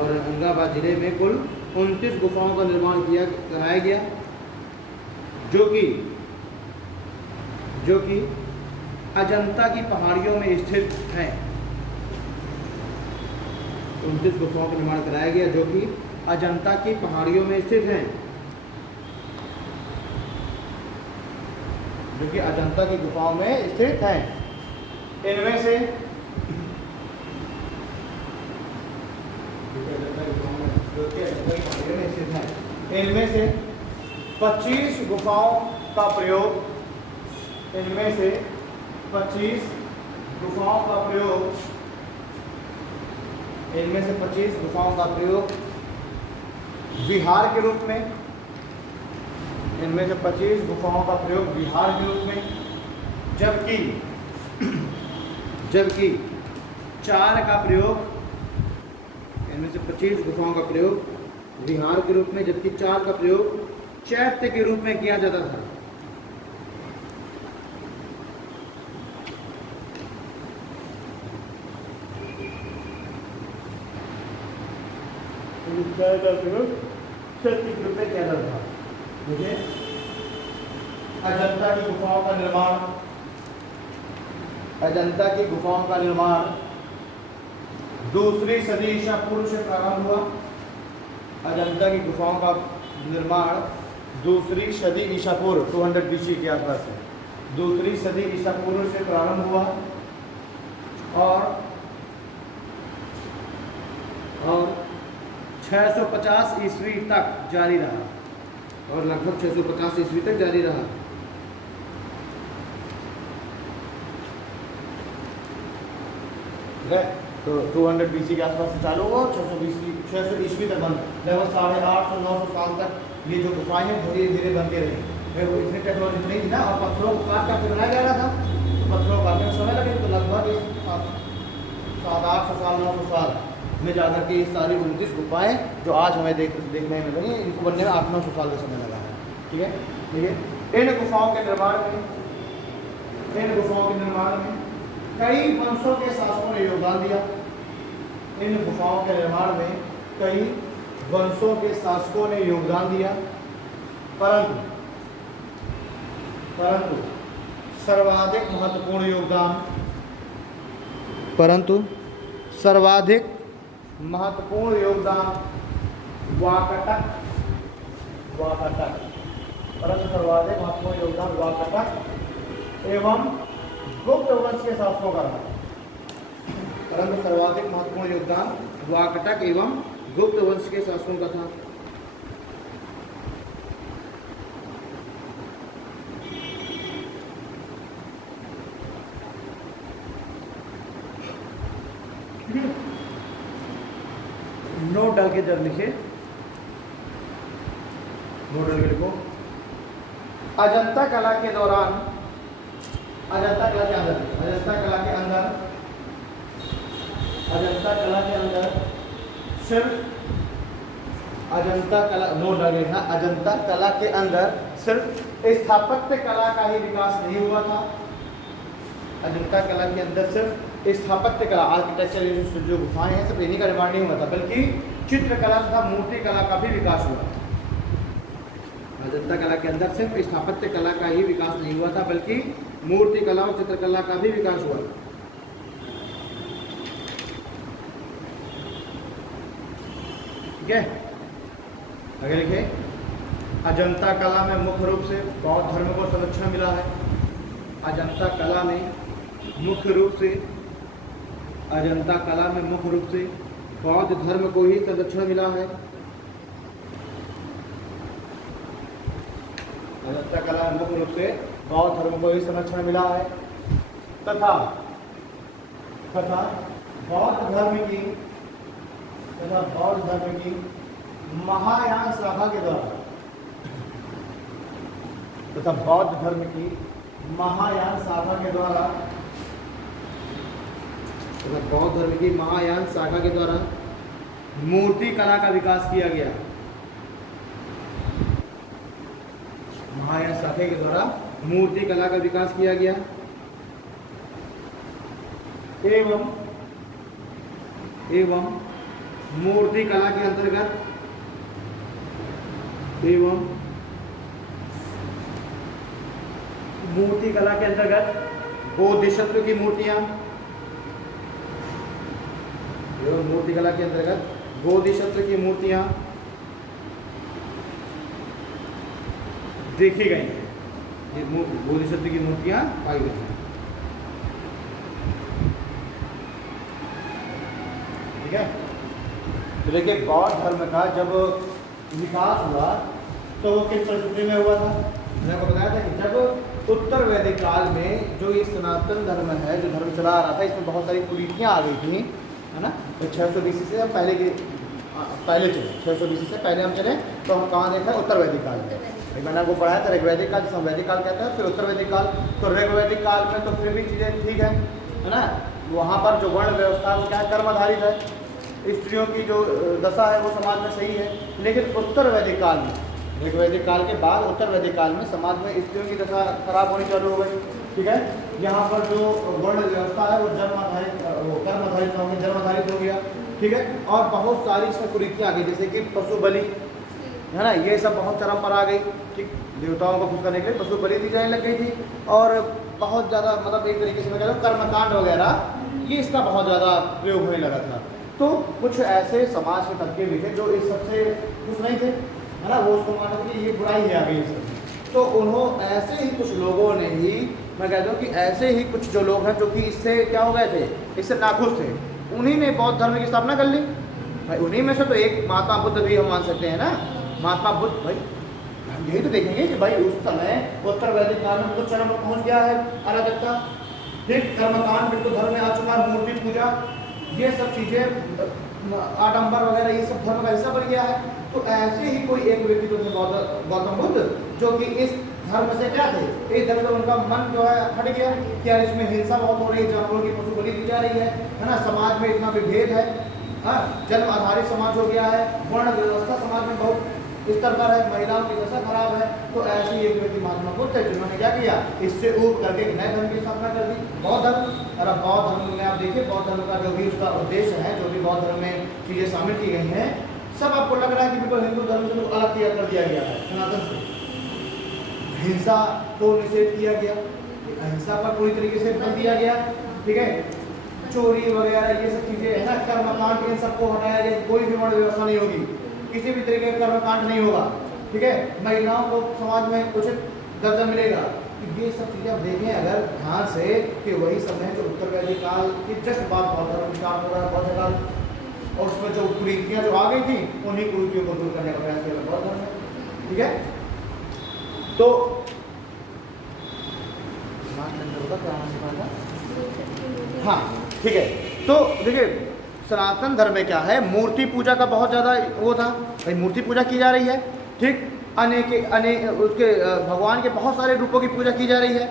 औरंगाबाद जिले में कुल 29 गुफाओं का निर्माण कराया गया, जो कि अजंता की पहाड़ियों में स्थित हैं। 29 गुफाओं का निर्माण कराया गया जो कि अजंता की पहाड़ियों में स्थित हैं, जो कि अजंता की गुफाओं में स्थित हैं। इनमें से इनमें से 25 गुफाओं का प्रयोग, इनमें से 25 गुफाओं का प्रयोग, इनमें से 25 गुफाओं का प्रयोग विहार के रूप में, इनमें से 25 गुफाओं का प्रयोग विहार के रूप में, जबकि 4 का प्रयोग, इनमें से 25 गुफाओं का प्रयोग विहार के रूप में, जबकि 4 का प्रयोग चैत्य के रूप में किया जाता था। क्षत्रिय ग्रुप में क्या था। देखिए अजंता की गुफाओं का निर्माण, अजंता की गुफाओं का निर्माण 2री सदी ईसा पूर्व से प्रारंभ हुआ। अजंता की गुफाओं का निर्माण 2री सदी ईसा पूर्व 200 BC के आसपास है, 2री सदी ईसा पूर्व से प्रारंभ हुआ और 650 ईस्वी तक जारी रहा, और लगभग 650 ईस्वी तक जारी रहा। तो 200 BC के आसपास से चालू हुआ, 600 ईस्वी तक बंद, लगभग 850-900 साल तक ये जो गुफाएं हैं धीरे धीरे बनते रही। फिर वो इतनी टेक्नोलॉजी नहीं थी ना, और पत्थरों को काट कर बनाया जा रहा था, तो पत्थरों को काटने में समय लगे, तो लगभग 700-800 साल 900 साल में जाकर के ये सारी 29 गुफाएं जो आज हमें देखने में मिल रही हैं, इनको बनने में 800-900 साल का समय लगा है। ठीक है, देखिए इन गुफाओं के निर्माण में कई वंशों के शासकों ने योगदान दिया। इन गुफाओं के निर्माण में कई वंशों के शासकों ने योगदान दिया, परंतु सर्वाधिक महत्वपूर्ण योगदान वाकाटक एवं गुप्त वंश के शासकों का रहा। परंतु सर्वाधिक महत्वपूर्ण योगदान वाकाटक एवं गुप्त वंश के शासकों का था। नोट डाल के जब लिखे, नोट डाल के लिखो। अजंता कला के दौरान, अजंता कला के अंदर सिर्फ अजंता कला, नोट डाल के लिखना, अजंता कला के अंदर सिर्फ स्थापत्य कला का ही विकास नहीं हुआ था। अजंता कला के अंदर सिर्फ स्थापत्य कला, आर्किटेक्चर जो गुफाएं हैं सब इन्हीं का निर्माण नहीं हुआ था, बल्कि चित्रकला तथा मूर्ति कला का भी विकास हुआ। अजंता कला के अंदर सिर्फ स्थापत्य कला का ही विकास नहीं हुआ था, बल्कि मूर्ति कला और चित्रकला का भी विकास हुआ। ठीक है, आगे लिखिए। अजंता कला में मुख्य रूप से बौद्ध धर्म को संरक्षण मिला है। अजंता कला में मुख्य रूप से बौद्ध धर्म को ही संरक्षण मिला है। अजंता कला में मुख्य रूप से बौद्ध धर्म को ही संरक्षण मिला है तथा बौद्ध धर्म की महायान शाखा के द्वारा महायान शाखा के द्वारा मूर्ति कला का विकास किया गया। महायान शाखा के द्वारा मूर्ति कला का विकास किया गया एवं मूर्ति कला के अंतर्गत बोधिसत्व की मूर्तियां, मूर्ति कला के अंतर्गत बोधिसत्व की मूर्तियां देखी गई हैं। ये बोधिसत्व की मूर्तियां पाई गई हैं। ठीक है, तो देखिए बौद्ध धर्म का जब विकास हुआ तो वो किस परिस्थिति में हुआ था। मैंने आपको बताया था कि जब उत्तर वैदिक काल में जो ये सनातन धर्म है, जो धर्म चला आ रहा था, इसमें बहुत सारी कुरीतियाँ आ गई थी, है ना। तो 600 BC से हम पहले चले, 600 BC से पहले हम चले तो हम कहाँ देखा, उत्तर वैदिक काल में। मैंने आपको पढ़ाया था ऋग्वैदिक काल, जिसे वैदिक काल कहते हैं, फिर उत्तर वैदिक काल। तो ऋग्वैदिक काल में तो फिर भी चीज़ें ठीक है ना। वहाँ पर जो वर्ण व्यवस्था वो क्या कर्म आधारित है, स्त्रियों की जो दशा है वो समाज में सही है। लेकिन उत्तर वैदिक काल में, ऋग्वैदिक काल के बाद उत्तर वैदिक काल में समाज में स्त्रियों की दशा खराब होनी चालू हो गई। ठीक है, यहाँ पर जो वर्ण व्यवस्था है वो कर्म आधारित हो गया। ठीक है, और बहुत सारी इसमें कुरीतियाँ आ गई, जैसे कि पशु बलि, है ना, ये सब बहुत चरम पर आ गई। ठीक, देवताओं को खुश करने के लिए पशु बलि दी जाने लग गई थी, और बहुत ज़्यादा मतलब एक तरीके से मैं कहता हूँ कर्मकांड वगैरह ये इसका बहुत ज़्यादा प्रयोग होने लगा था। तो कुछ ऐसे समाज के तबके भी थे जो इस सबसे खुश नहीं थे, है ना, वो उसको मानते थे कि ये बुराई है आगे ये सब। तो उन्होंने ऐसे ही कुछ लोगों ने ही, मैं कहता हूँ कि ऐसे ही कुछ जो लोग हैं जो कि इससे क्या हो गए थे, इससे नाखुश थे, उन्हीं ने बौद्ध धर्म की स्थापना कर ली। भाई उन्हीं में से तो एक महात्मा बुद्ध भी हम मान सकते हैं ना। महात्मा बुद्ध, भाई हम यही तो देखेंगे कि भाई उस समय उत्तर वैदिक काल में तो चरम पर पहुंच गया है अराजकता। ठीक, कर्मकांड बिल्कुल धर्म में आ चुका है, मूर्ति पूजा ये सब चीज़ें, आडंबर वगैरह ये सब धर्म का हिस्सा बन गया है। तो ऐसे ही कोई एक व्यक्ति तो थे गौतम बुद्ध, जो कि इस धर्म से क्या थे, इस धर्म से उनका मन जो है हट गया कि यार इसमें हिंसा बहुत हो रही है, जानवरों की पशु बलि दी जा रही है ना, समाज में इतना विभेद है, हाँ, जन्म आधारित समाज हो गया है, वर्ण व्यवस्था समाज में बहुत स्तर पर है, महिलाओं की दशा खराब है। तो ऐसे ही एक व्यक्ति महात्मा बुद्ध थे जिन्होंने क्या किया, इससे ऊब करके एक नए धर्म की स्थापना कर दी, बौद्ध धर्म। और अब बौद्ध धर्म में आप देखिए, बौद्ध धर्म का जो भी उसका उद्देश्य है, जो भी बौद्ध धर्म में चीज़ें शामिल की गई हैं, सब आपको लग रहा है कि बिल्कुल हिंदू धर्म से अलग किया कर दिया गया है, सनातन से। हिंसा को निषेध किया गया, अहिंसा पर पूरी तरीके से बल दिया गया, ठीक है, चोरी वगैरह ये सब चीज़ें है ना, कर्मकांड इन सबको हटाया गया, कोई भी वर्ण व्यवस्था नहीं होगी, किसी भी तरीके का कर्मकांड नहीं होगा, ठीक है, महिलाओं को समाज में उचित दर्जा मिलेगा। ये सब चीज़ें आप देखें अगर ध्यान से कि वही सब है जो उत्तर वैदिक काल की जस्ट बाद बौद्ध धर्म स्टार्ट हो रहा है, बौद्ध काल, और उसमें जो कुरीतियाँ जो आ गई थी उन्हीं कुरीतियों को दूर करने का प्रयास किया बौद्ध धर्म में, ठीक है। तो हाँ ठीक है, तो देखिए सनातन धर्म में क्या है, मूर्ति पूजा का बहुत ज़्यादा वो था, भाई मूर्ति पूजा की जा रही है, ठीक, अनेक उसके भगवान के बहुत सारे रूपों की पूजा की जा रही है,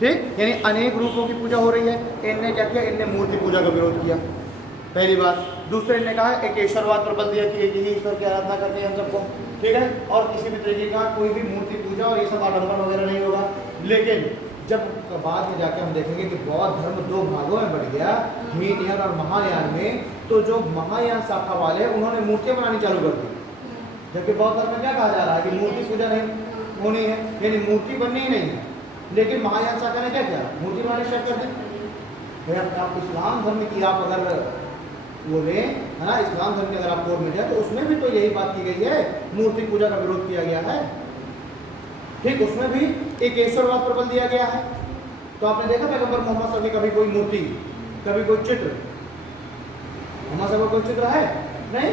ठीक, यानी अनेक रूपों की पूजा हो रही है। इनने क्या किया, इनने मूर्ति पूजा का विरोध किया, पहली बात। दूसरे इनने कहा एक ईश्वरवाद पर बल दिया कि एक ही ईश्वर की आराधना करनी है हम सबको, ठीक है, और किसी भी तरीके का कोई भी मूर्ति पूजा और ये सब आडंबर वगैरह नहीं होगा। लेकिन जब बाद में जाके हम देखेंगे कि बौद्ध धर्म दो भागों में बढ़ गया, हीनयान और महायान में, तो जो महायान शाखा वाले हैं उन्होंने मूर्तियाँ बनानी चालू कर दी, जबकि बौद्ध धर्म में क्या कहा जा रहा है कि मूर्ति पूजा नहीं होनी है, यानी मूर्ति बननी ही नहीं है। लेकिन महायान शाखा ने क्या किया, मूर्ति बनानी स्टार्ट कर दी। भाई आप इस्लाम धर्म की आप अगर वो लें, है ना, इस्लाम धर्म के अगर आप कोर्ट में जाए तो उसमें भी तो यही बात की गई है, मूर्ति पूजा का विरोध किया गया है, ठीक, उसमें भी एक ईश्वरवाद पर बल दिया गया है। तो आपने देखा पैगंबर मोहम्मद सल्लल्लाहु अलैहि वसल्लम की कभी कोई मूर्ति, कभी कोई चित्र, मोहम्मद सल्लल्लाहु अलैहि वसल्लम कोई चित्र है नहीं,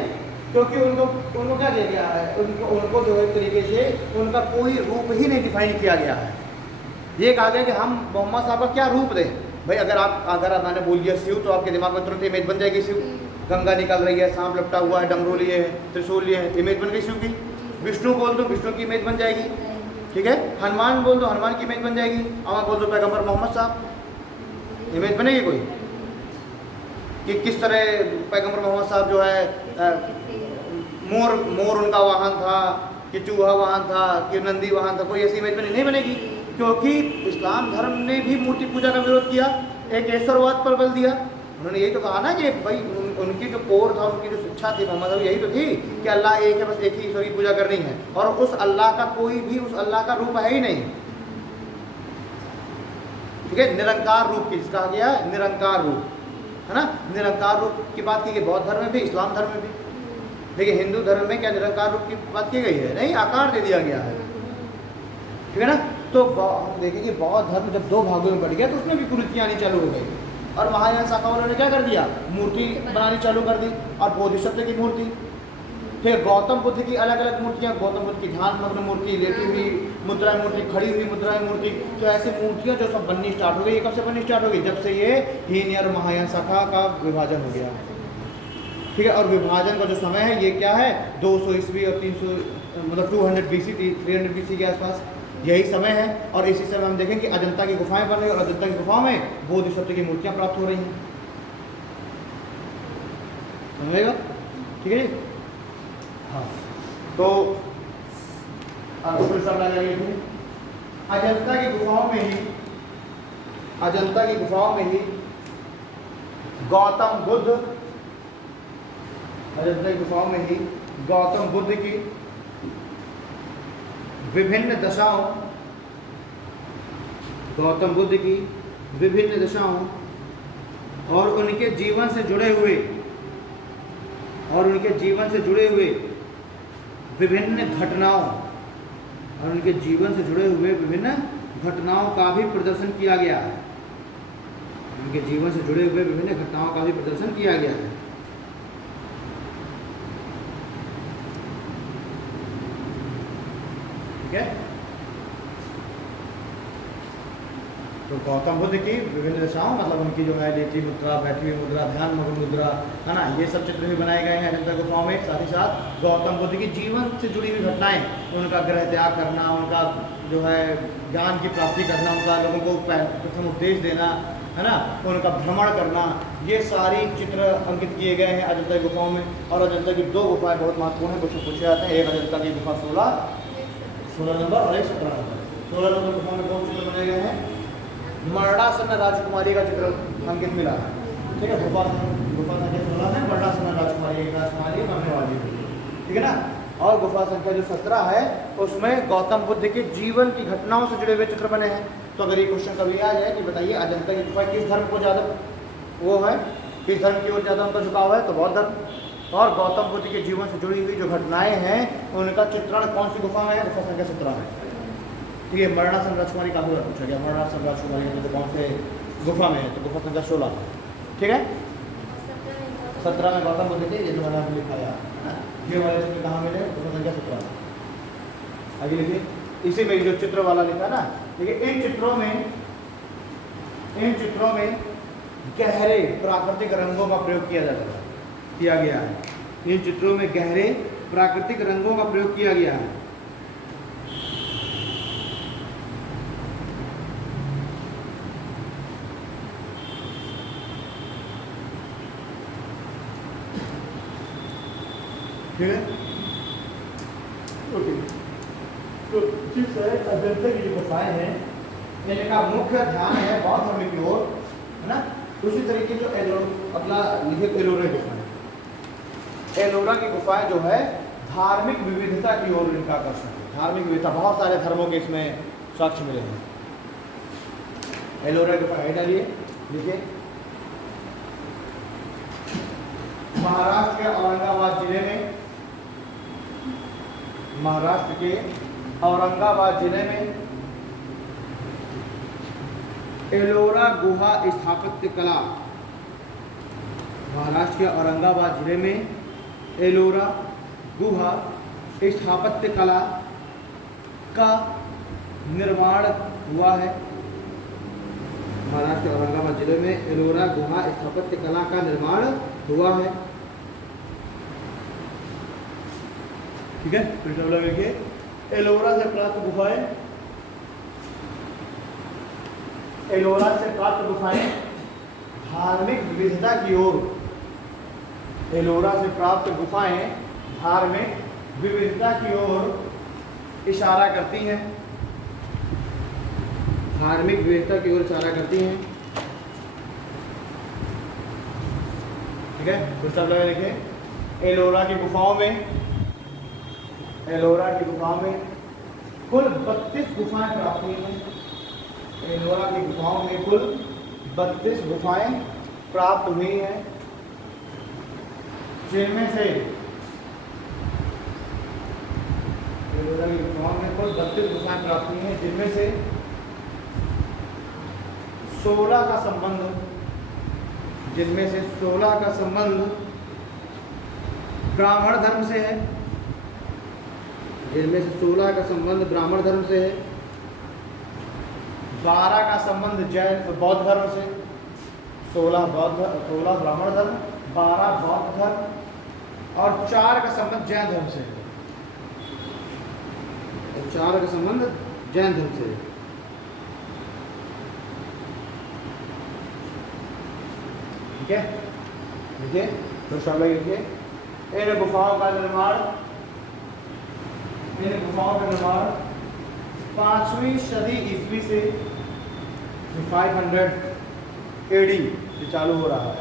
क्योंकि उनको क्या दिया गया है, उनको जो एक तरीके से उनका कोई रूप ही नहीं डिफाइन किया गया है। ये कहा गया कि हम मोहम्मद साहब का क्या रूप दें। भाई अगर मैंने बोल दिया शिव, तो आपके दिमाग में तुरंत इमेज बन जाएगी शिव, गंगा निकल रही है, सांप लपटा हुआ है, डमरू लिए है, त्रिशूल लिए है, इमेज बन गई शिव की। विष्णु बोल दो, विष्णु की इमेज बन जाएगी, ठीक है। हनुमान बोल दो, हनुमान की इमेज बन जाएगी। और बोल दो पैगंबर मोहम्मद साहब, इमेज बनेगी कोई कि किस तरह पैगंबर मोहम्मद साहब जो है मोर उनका वाहन था, कि चूहा वाहन था, कि नंदी वाहन था, कोई ऐसी इमेज नहीं बनेगी। क्योंकि इस्लाम धर्म ने भी मूर्ति पूजा का विरोध किया, एक ईश्वरवाद पर बल दिया। उन्होंने यही तो कहा ना कि भाई उनकी जो कोर था, उनकी जो शिक्षा थी मोहम्मद, यही तो थी कि अल्लाह एक है, बस एक ही ईश्वर की पूजा करनी है, और उस अल्लाह का कोई भी उस अल्लाह का रूप है ही नहीं, ठीक है, निरंकार रूप की कहा गया, निरंकार रूप, है ना, निरंकार रूप की बात की गई बौद्ध धर्म में भी, इस्लाम धर्म में भी। देखिए हिंदू धर्म में क्या निरंकार रूप की बात की गई है, नहीं, आकार दे दिया गया है, ठीक है ना। तो हम देखें कि बौद्ध धर्म जब दो भागों में बढ़ गया तो उसमें भी कुरीतियाँ आनी चालू हो गई, और महायान शाखा वालों ने क्या कर दिया, मूर्ति बनानी चालू कर दी, और बोधिसत्व की मूर्ति, फिर गौतम बुद्ध की अलग अलग मूर्तियाँ, गौतम बुद्ध की ध्यान मग्न मूर्ति, लेटी हुई मुद्रा मूर्ति, खड़ी हुई मुद्रा मूर्ति, तो ऐसी मूर्तियाँ जो सब बननी स्टार्ट हो गई। ये कब से बननी स्टार्ट हो गई, जब से ये हीनयान और महायान शाखा का विभाजन हो गया, ठीक है। और विभाजन का जो समय है ये क्या है, 200 ईस्वी और 300 मतलब 200 BC 300 BC के आसपास यही समय है। और इसी समय हम देखें कि अजंता की गुफाएं बन रही और अजंता की गुफाओं में बोधिसत्व की मूर्तियां प्राप्त हो रही हैं, समझेगा, ठीक है जी। हाँ, तो अजंता की गुफाओं में ही, अजंता की गुफाओं में ही गौतम बुद्ध, अजंता की गुफाओं में ही गौतम बुद्ध की विभिन्न दशाओं, गौतम बुद्ध की विभिन्न दशाओं और उनके जीवन से जुड़े हुए विभिन्न घटनाओं और उनके जीवन से जुड़े हुए विभिन्न घटनाओं का भी प्रदर्शन किया गया है। उनके जीवन से जुड़े हुए विभिन्न घटनाओं का भी प्रदर्शन किया गया है। ठीक है। तो गौतम बुद्ध की विभिन्न दशाओं मतलब उनकी जो है लेटी मुद्रा, बैठी हुई मुद्रा, ध्यान मग्न मुद्रा, है ना, ये सब चित्र भी बनाए गए हैं अजंता गुफाओं में। साथ ही साथ गौतम बुद्ध की जीवन से जुड़ी हुई घटनाएं, उनका ग्रह त्याग करना, उनका जो है ज्ञान की प्राप्ति करना, उनका लोगों को प्रथम उपदेश देना, है ना, उनका भ्रमण करना, ये सारी चित्र अंकित किए गए हैं अजंता गुफाओं में। और अजंता की 2 गुफाएं बहुत महत्वपूर्ण है, क्वेश्चन पूछे जाते हैं। एक अजंता की गुफा 16 नंबर और एक 17 नंबर। 16 नंबर गुफा में कौन चित्र बने गए हैं? मरणासन्न राजकुमारी का चित्र अंकित मिला है। ठीक है, गुफा संख्या 16 है, मरणासन्न राजकुमारी, एक राजकुमारी मरने वाली है। ठीक है ना। और गुफा संख्या जो 17 है उसमें गौतम बुद्ध के जीवन की घटनाओं से जुड़े हुए चित्र बने हैं। तो अगर ये क्वेश्चन कभी आ जाए कि बताइए अजंता की गुफा किस धर्म को ज़्यादा वो है, किस धर्म की ओर ज़्यादा उनका झुकाव है, तो बौद्ध धर्म। और गौतम बुद्ध के जीवन से जुड़ी हुई जो घटनाएं हैं उनका चित्रण कौन सी गुफा में है? गुफा संख्या 17 में। ठीक है। मरणासन्न राजकुमारी काफी बार पूछा गया, मरणासन्न राजकुमारी तो कौन से गुफा में है? तो गुफा संख्या 16। ठीक है। 17 में गौतम बुद्ध थे, ये जो मैंने लिखाया है ये वाले चित्र कहाँ मिले? गुफा संख्या 17। आगे लिखिए, इसी में जो चित्र वाला लिखा ना, देखिए इन चित्रों में गहरे प्राकृतिक रंगों का प्रयोग किया गया है। इन चित्रों में गहरे प्राकृतिक रंगों का प्रयोग किया गया है। ठीक है। तो जिस अजंता की जो गुफाएं हैं इनका मुख्य ध्यान है बौद्ध धर्म की ओर, है ना। उसी तरीके जो अपना लिखे एलोरा गुफाएं, एलोरा की गुफाएं जो है धार्मिक विविधता की ओर इनका आकर्षण है। धार्मिक विविधता, बहुत सारे धर्मों के इसमें साक्ष्य मिले हैं। एलोरा गुफा है डालिए, लिखिए महाराष्ट्र के औरंगाबाद जिले में, महाराष्ट्र के औरंगाबाद जिले में एलोरा गुहा स्थापत्य कला, महाराष्ट्र के औरंगाबाद जिले में एलोरा गुहा स्थापत्य कला का निर्माण हुआ है। महाराष्ट्र के औरंगाबाद जिले में एलोरा गुहा स्थापत्य कला का निर्माण हुआ है। ठीक है। फिर देखिए एलोरा से प्राप्त गुफाएं, एलोरा से प्राप्त गुफाएं धार्मिक विविधता की ओर, एलोरा से प्राप्त गुफाएं धार्मिक विविधता की ओर इशारा करती हैं, धार्मिक विविधता की ओर इशारा करती हैं। ठीक है। दूसरा देखिए एलोरा की गुफाओं में, एलोरा की गुफाओं में कुल 32 गुफाएं प्राप्त हुई हैं। एलोरा की गुफाओं में कुल 32 गुफाएं प्राप्त हुई हैं, जिनमें से एलोरा की गुफाओं में कुल 32 गुफाएं प्राप्त हुई हैं, जिनमें से 16 का संबंध, जिनमें से 16 का संबंध ब्राह्मण धर्म से है, जिनमें से 16 का संबंध ब्राह्मण धर्म से है, 12 का संबंध जैन बौद्ध धर्म से, 16 ब्राह्मण धर्म, 12 बौद्ध धर्म और 4 का संबंध जैन धर्म से है। 4 का संबंध जैन धर्म से है। ठीक है। देखिए तो शब्द लिखिए इन गुफाओं का निर्माण, इन गुफाओं का निर्माण 5वीं सदी ईस्वी से 500 AD से चालू हो रहा है।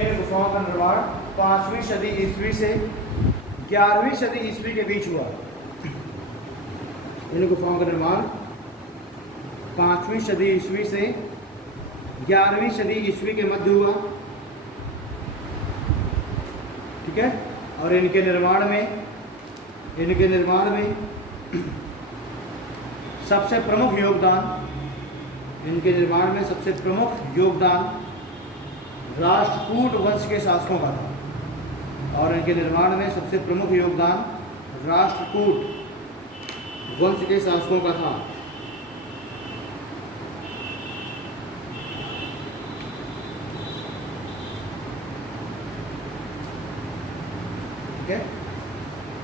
इन गुफाओं का निर्माण 5वीं सदी ईस्वी से 11वीं सदी ईस्वी के बीच हुआ। इन गुफाओं का निर्माण 5वीं सदी ईस्वी से 11वीं सदी ईस्वी के मध्य हुआ। ठीक है। और इनके निर्माण में सबसे प्रमुख योगदान राष्ट्रकूट वंश के शासकों का था। और इनके निर्माण में सबसे प्रमुख योगदान राष्ट्रकूट वंश के शासकों का था। ठीक है।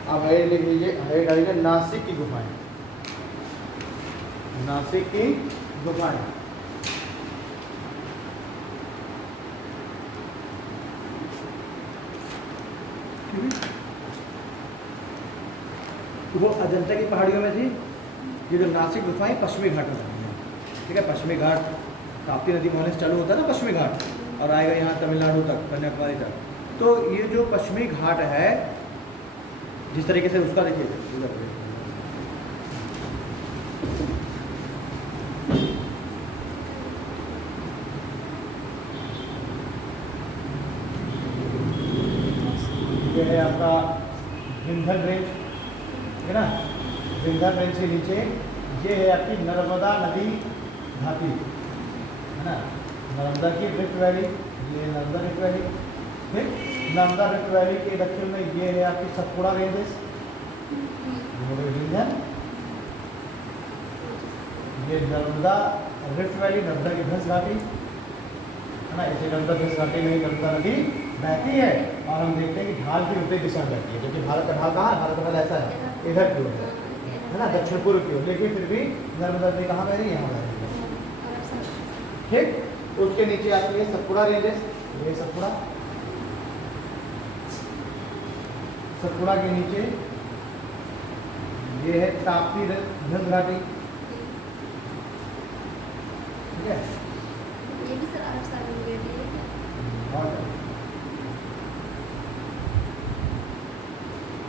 अब हेड लिख लीजिए, हेड आएगा नासिक की गुफाएं। नासिक की गुफाएं वो अजंता की पहाड़ियों में थी। ये जो नासिक गुफाएं पश्चिमी घाट में बनी है। ठीक है। पश्चिमी घाट ताप्ती नदी मोहने से चालू होता है ना पश्चिमी घाट, और आएगा यहाँ तमिलनाडु तक, कन्याकुमारी तक। तो ये जो पश्चिमी घाट है, जिस तरीके से उसका देखिए, ये है आपका विंध्य रेंज, ठीक है ना। विंध्य रेंज के नीचे ये है आपकी नर्मदा नदी घाटी, है ना। नर्मदा की रिफ्ट वैली, ये नर्मदा रिफ्ट वैली। ठीक। नर्मदा रिफ्ट वैली के दक्षिण में ये है आपकी सतपुड़ा रेंजेस, ये नर्मदा रिफ्ट वैली, नर्मदा की भैंस घाटी, है ना। इसे नर्मदा भैंस घाटी में नर्मदा नदी बहती है। और हम देखते हैं कि ढाल की विपरीत दिशा में बहती है, क्योंकि भारत का ढाल कहाँ है? भारत का ढाल ऐसा है, इधर की ओर है ना, दक्षिण पूर्व की ओर। लेकिन फिर भी नर्मदा नदी कहाँ बह रही है? यहाँ बह रही है। ठीक। उसके नीचे आती है सतपुड़ा रेंजेस, ये सतपुड़ा के नीचे ये है ताप्ती भैंस घाटी। ठीक है। ये भी सर अरब सागर में बैठी है क्या?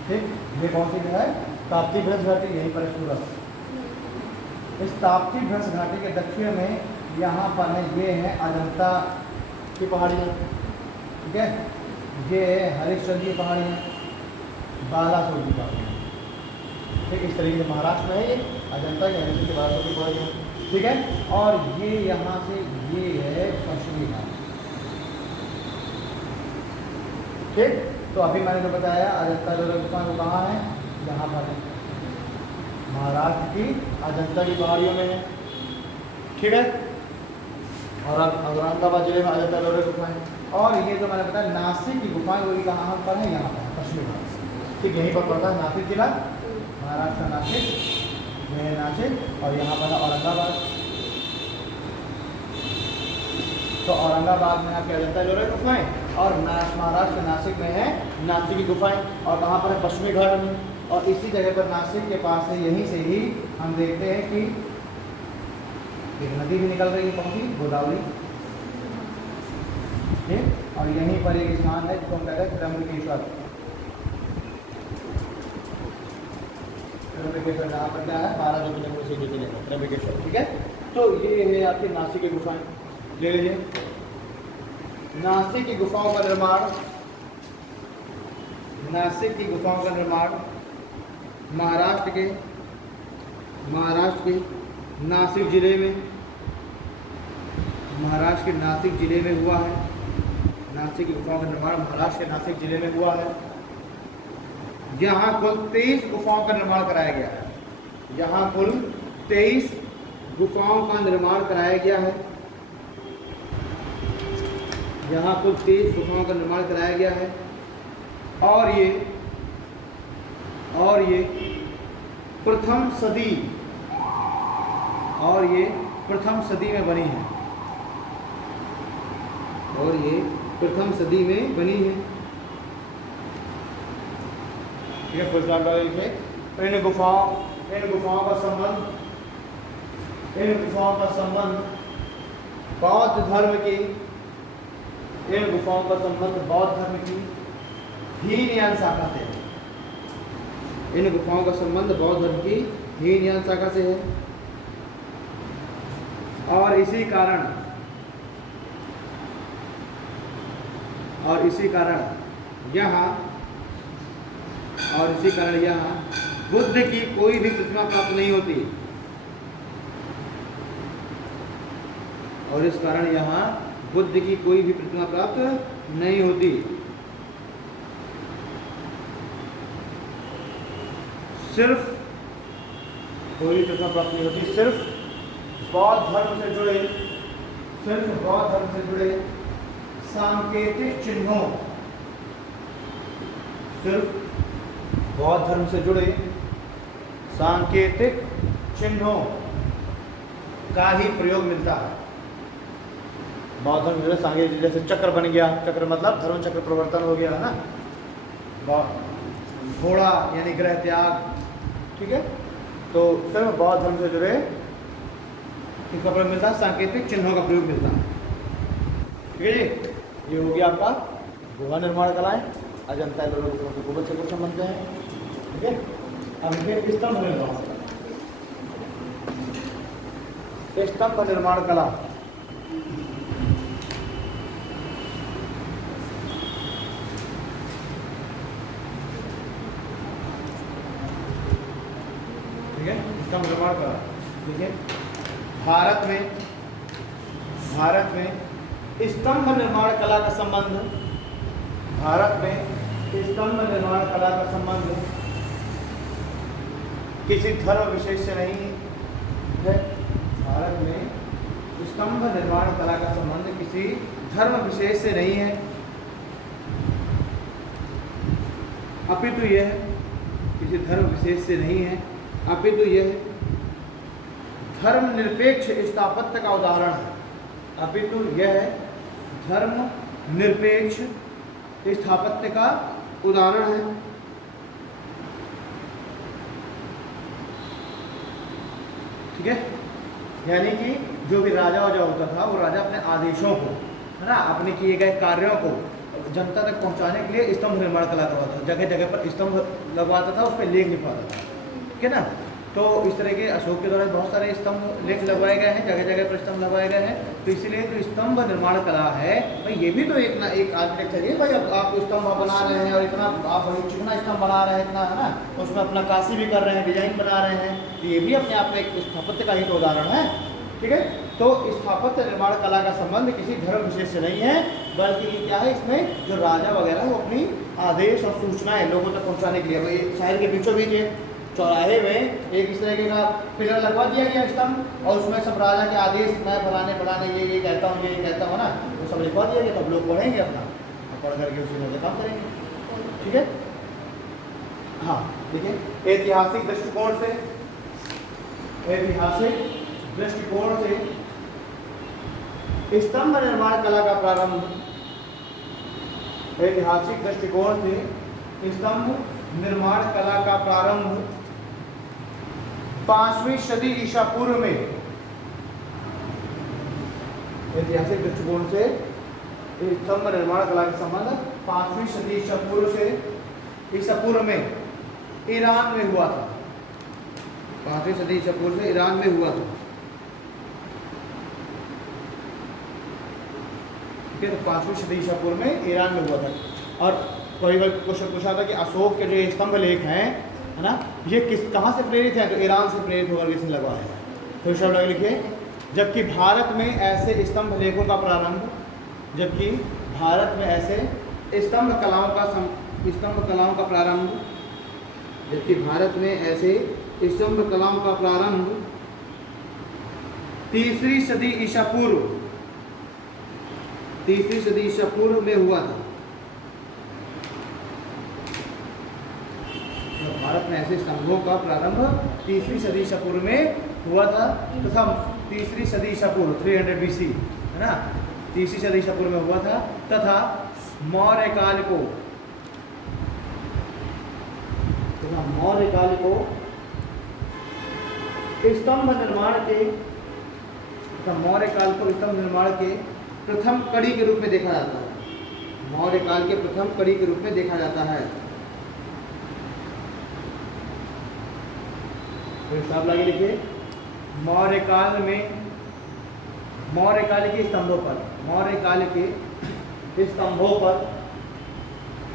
ठीक। ये कौन सी जगह है? ताप्ती भ्रंश घाटी, यहीं पर सूरत। इस ताप्ती भ्रंश घाटी के दक्षिण में यहाँ पर है, ये है अजंता की पहाड़ियाँ। ठीक है। ये है हरिश्चंद्र की पहाड़ियाँ, बालासोर की पहाड़ियाँ। ठीक। इस तरीके से महाराष्ट्र में है ये अजंता की, हरिश्चंद्र की, बालासोर की पहाड़ियाँ। ठीक है। और ये यहाँ से ये है पश्चिमी घाट। ठीक। तो अभी मैंने जो बताया अजंता एलोरा गुफा वो कहाँ है? यहाँ पर है, महाराष्ट्र की अजंता की पहाड़ियों में है। ठीक है। और अब औरंगाबाद जिले में अजंता एलोरा गुफा है। और ये जो मैंने बताया नासिक की गुफाएं, वो कहाँ पर है? यहाँ पर है, पश्चिमी घाट। ठीक। यहीं पर पड़ता है नासिक जिला, महाराष्ट्र का नासिक, ये है नासिक। और यहाँ पर है औरंगाबाद। तो औरंगाबाद में आपके अजंता एलोरा गुफाएं, और महाराष्ट्र नासिक में है नासिक की गुफाएं। और कहाँ पर है? पश्चिमी घाट में। और इसी जगह पर नासिक के पास है, यहीं से ही हम देखते हैं कि एक नदी भी निकल रही है, कौन सी? गोदावरी। ठीक। और यहीं पर एक स्थान है जिसको हम कहते हैं त्र्यंबकेश्वर। त्र्यंबकेश्वर जहाँ पर क्या है? 12 ज्योतिर्लिंगों से ज्योतिर्लिंग त्र्यंबकेश्वर। ठीक है। तो ये है आपकी नासिक की गुफाएं, ले लीजिए। नासिक की गुफाओं का निर्माण महाराष्ट्र के नासिक जिले में, महाराष्ट्र के नासिक जिले में हुआ है। नासिक की गुफाओं का निर्माण महाराष्ट्र के नासिक जिले में हुआ है। यहाँ कुल 23 गुफाओं का निर्माण कराया गया है। यहाँ कुल 23 गुफाओं का निर्माण कराया गया है। यहाँ कुल 23 गुफाओं का निर्माण कराया गया है। और ये प्रथम सदी में बनी है। ठीक है। फुल स्टॉप लगा लिखिए। इन गुफाओं का संबंध बौद्ध धर्म की हीनयान शाखा से। इन गुफाओं का संबंध बौद्ध धर्म की हीनयान शाखा से है। और इसी कारण यहाँ बुद्ध की कोई भी प्रतिमा प्राप्त नहीं होती। और इस कारण यहाँ बुद्ध की कोई भी प्रतिमा प्राप्त नहीं होती। सिर्फ कोई प्रतिमा प्राप्त नहीं होती, सिर्फ बौद्ध धर्म से जुड़े सांकेतिक चिन्हों, सिर्फ बौद्ध धर्म से जुड़े सांकेतिक चिन्हों का ही प्रयोग मिलता है। बौद्ध धर्म से सांकेतिक, जैसे चक्र बन गया, चक्र मतलब धर्म चक्र प्रवर्तन हो गया है ना, घोड़ा यानी ग्रह त्याग, ठीक है। तो सिर्फ बौद्ध धर्म से जुड़े इसका प्रयोग मिलता है, सांकेतिक चिन्हों का प्रयोग मिलता है, ठीक है जी। ये हो गया आपका गुहा निर्माण कलाएं। अजंता एलोरा गुफा गुंबद से कुछ संबंध है, ठीक है। अब देखिए स्तंभ निर्माण कला। ठीक है, स्तंभ निर्माण कला। देखिए भारत में स्तंभ निर्माण कला का संबंध, किसी धर्म विशेष से नहीं है। भारत में स्तंभ निर्माण कला का संबंध किसी धर्म विशेष से नहीं है, अपितु यह किसी धर्म विशेष से नहीं है, अपितु यह धर्मनिरपेक्ष स्थापत्य का उदाहरण है। अपितु यह धर्मनिरपेक्ष स्थापत्य का उदाहरण है। ठीक है, यानी कि जो भी राजा होता था, वो राजा अपने आदेशों को, है ना, अपने किए गए कार्यों को जनता तक पहुंचाने के लिए स्तंभ निर्माण कला करवाता था। जगह जगह पर स्तंभ लगवाता था, उस पर लेख लिखवाता था, ठीक है ना। तो इस तरह के अशोक के दौरान बहुत सारे स्तंभ लेख लगवाए गए हैं, जगह जगह पर स्तंभ लगवाए गए हैं। तो इसलिए जो स्तंभ निर्माण कला है भाई, ये भी तो एक आर्किटेक्चर है भाई। अब आप स्तंभ बना रहे हैं और इतना आप चिकना स्तंभ बना रहे हैं, इतना, है ना, उसमें अपना काशी भी कर रहे हैं, डिजाइन बना रहे हैं, तो ये भी अपने आप में एक स्थापत्य का ही तो उदाहरण है, ठीक है। तो स्थापत्य निर्माण कला का संबंध किसी धर्म विशेष से नहीं है, बल्कि ये क्या है, इसमें जो राजा वगैरह वो अपनी आदेश और सूचनाएं लोगों तक पहुंचाने के लिए, भाई शहर के बीचों बीच चौराहे में एक इस तरीके का पिलर लगवा दिया गया स्तंभ, और उसमें सब राजा के आदेश, मैं फलाने ये कहता हूँ, ये कहता हूँ ना, वो सब लिखवा दिया गया। तब लोग पढ़ेंगे अपना, पढ़ करके उसी में काम करेंगे, ठीक है। हाँ देखिए, ऐतिहासिक दृष्टिकोण से स्तंभ निर्माण कला का प्रारंभ, ऐतिहासिक दृष्टिकोण से स्तंभ निर्माण कला का प्रारंभ 5वीं सदी ईसा पूर्व में, ऐतिहासिक दृष्टिकोण से स्तंभ निर्माण कला का संबंध 5वीं सदी ईसा पूर्व में ईरान में हुआ था। 5वीं सदी ईसा पूर्व से ईरान में हुआ था, ठीक है। तो 5वीं सदी ईसा पूर्व में ईरान में हुआ था। और कोई बार क्वेश्चन पूछा था कि अशोक के जो स्तंभ लेख हैं, है ना, ये कहाँ से प्रेरित है, तो ईरान से प्रेरित होकर किसने लगवाया है। तो शब्द लिखिए, जबकि भारत में ऐसे स्तंभ लेखों का प्रारंभ, जबकि भारत में ऐसे स्तंभ कलाओं का प्रारंभ, जबकि भारत में ऐसे स्तंभ कलाओं का प्रारंभ 3वीं सदी ईसा पूर्व में हुआ था। भारत में ऐसे स्तंभों का प्रारंभ 3वीं सदी ईसा पूर्व में हुआ था, तथा 3वीं सदी ईसा पूर्व 300 BC, है ना, 3वीं सदी ईसा पूर्व में हुआ था, तथा मौर्य काल को स्तंभ निर्माण के प्रथम कड़ी के रूप में देखा जाता है। मौर्य काल के प्रथम कड़ी के रूप में देखा जाता है। फिर स्टॉप लगा के लिखिए। मौर्य काल के स्तंभों पर, मौर्य काल के स्तंभों पर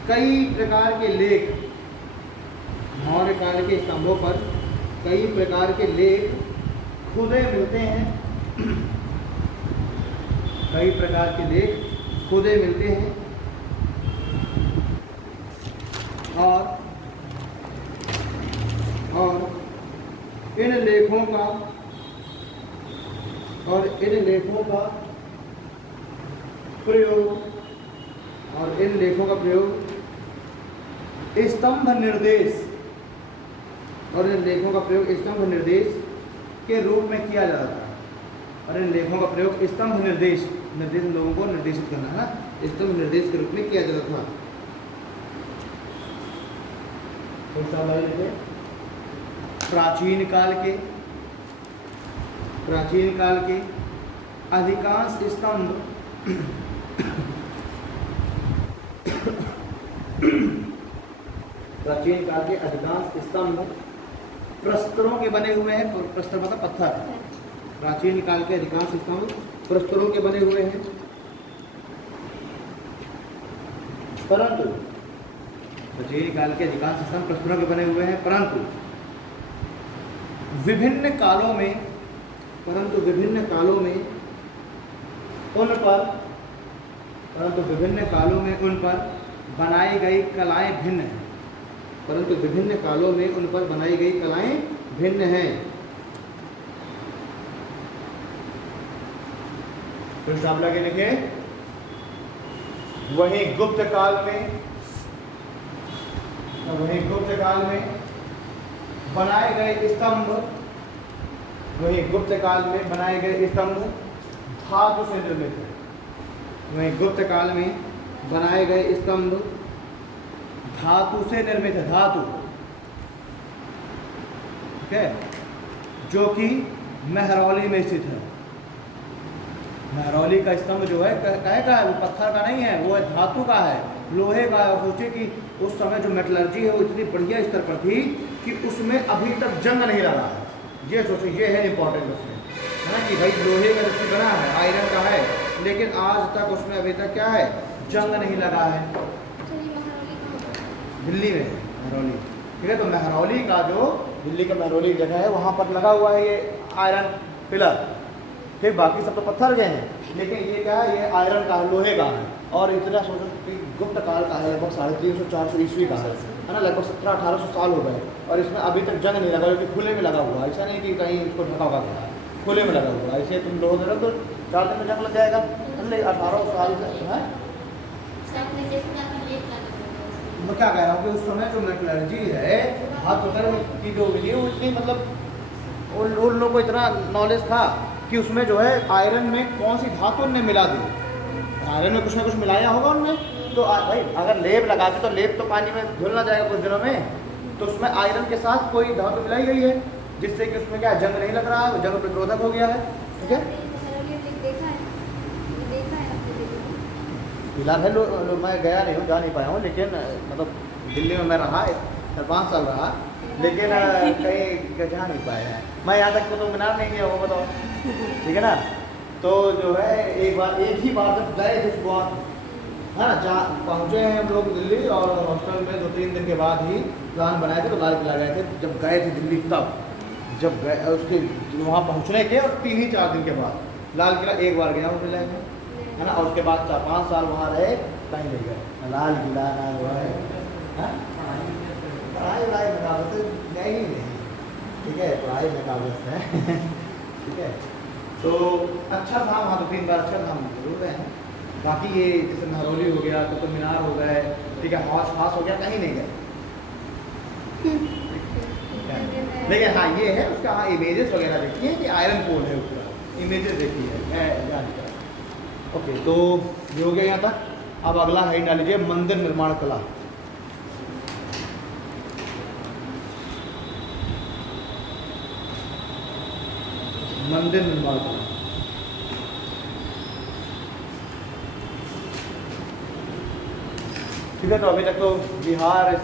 कई प्रकार के लेख, मौर्य काल के स्तंभों पर कई प्रकार के लेख खुदे मिलते हैं, कई प्रकार के लेख खुदे मिलते हैं और इन लेखों का प्रयोग स्तंभ निर्देश के रूप में किया जाता था। और इन लेखों का प्रयोग स्तंभ निर्देश लोगों को निर्देशित करना है ना, स्तंभ निर्देश के रूप में किया जाता था। तो प्राचीन काल के अधिकांश स्तंभ प्रस्तरों के बने हुए हैं। प्रस्तर मतलब पत्थर। प्राचीन काल के अधिकांश स्तंभ प्रस्तरों के बने हुए हैं, परंतु प्राचीन काल के अधिकांश स्तंभ प्रस्तरों के बने हुए हैं, परंतु विभिन्न कालों में उन पर बनाई गई कलाएं भिन्न हैं, परंतु विभिन्न कालों में उन पर बनाई गई कलाएं भिन्न हैं। फिर स्टॉप लगा के लिखे। वहीं गुप्त काल में बनाए गए स्तंभ धातु से निर्मित है। वहीं गुप्त काल में बनाए गए स्तंभ धातु से निर्मित है, धातु, ठीक है, जो कि मेहरौली में स्थित है। मेहरौली का स्तंभ जो है काहे का है? वो पत्थर का नहीं है, वो है धातु का है, लोहे का है। सोचिए कि उस समय जो मेटलर्जी है वो इतनी बढ़िया स्तर पर थी कि उसमें अभी तक जंग नहीं लगा है। ये सोचिए, ये है इम्पोर्टेंट उसमें, है ना, कि भाई लोहे का जबकि बना है, आयरन का है, लेकिन आज तक उसमें अभी तक क्या है? जंग नहीं लगा है। दिल्ली में मेहरौली, ठीक है। तो मेहरौली का जो दिल्ली का मेहरौली जगह है वहाँ पर लगा हुआ है ये आयरन पिलर। फिर बाकी सब तो पत्थर के हैं, लेकिन ये क्या है? ये आयरन का है, लोहे का है। और इतना सोचो कि गुप्त काल का है, लगभग 350-400 ईस्वी का है ना, लगभग 1700-1800 साल हो गए। और इसमें अभी तक जंग नहीं लगा, क्योंकि खुले में लगा हुआ है। ऐसा नहीं कि कहीं इसको ढका हुआ गया, खुले में लगा हुआ है। ऐसे तुम लोगों ने तो 4 दिन में जंग लग जाएगा। 18 साल से है। मैं क्या कह रहा हूँ कि उस समय जो मेटलर्जी है, हाथ उतर की जो मिली, वो इतनी मतलब उन लोगों को इतना नॉलेज था कि उसमें जो है आयरन में कौन सी धातु ने मिला दी। आयरन में कुछ ना कुछ मिलाया होगा उनमें। तो भाई अगर लेप लगा दे तो लेप तो पानी में धुल ना जाएगा कुछ दिनों में, तो उसमें आयरन के साथ कोई धातु मिलाई गई है, जिससे कि उसमें क्या जंग नहीं लग रहा है, जंग प्रतिरोधक हो गया है। ठीक है, फिलहाल है मैं गया नहीं हूँ, जा नहीं पाया हूँ, लेकिन मतलब दिल्ली में मैं रहा 5 साल रहा, लेकिन कहीं जा नहीं पाया है। मैं यहाँ तक कुतुब मीनार नहीं गया, वो बताओ, ठीक है ना। तो जो है एक ही बार जब गए थे सुबह, है ना, जहाँ पहुँचे हैं हम लोग दिल्ली, और हॉस्टल में 2-3 दिन के बाद ही प्लान बनाए थे, तो लाल किला गए थे। जब गए थे दिल्ली, तब जब गए उसके वहाँ पहुँचने के और 3-4 दिन के बाद लाल किला एक बार गया हूँ मिला है ना। और उसके बाद 4-5 साल वहाँ रहे, कहीं नहीं गए, लाल किला ना हुआ है, पढ़ाई में काबत गए ही नहीं, ठीक है, पढ़ाई में काबत है। ठीक है, तो अच्छा था वहाँ, 2-3 बार अच्छा था, हम जरूर गए हैं। बाकी ये जैसे मेहरौली हो गया, कुतुब मीनार हो गए, ठीक है, हौज खास हो गया, कहीं नहीं गए। लेकिन हाँ ये है उसका, हाँ इमेजेस वगैरह देखिए कि आयरन कोल है पूरा, इमेजेस देखिए, मैं जान कर। ओके, तो ये हो गया यहाँ तक। अब अगला है डाल लीजिए मंदिर निर्माण कला। मंदिर निर्माण कला, ठीक है। तो अभी तक तो विहार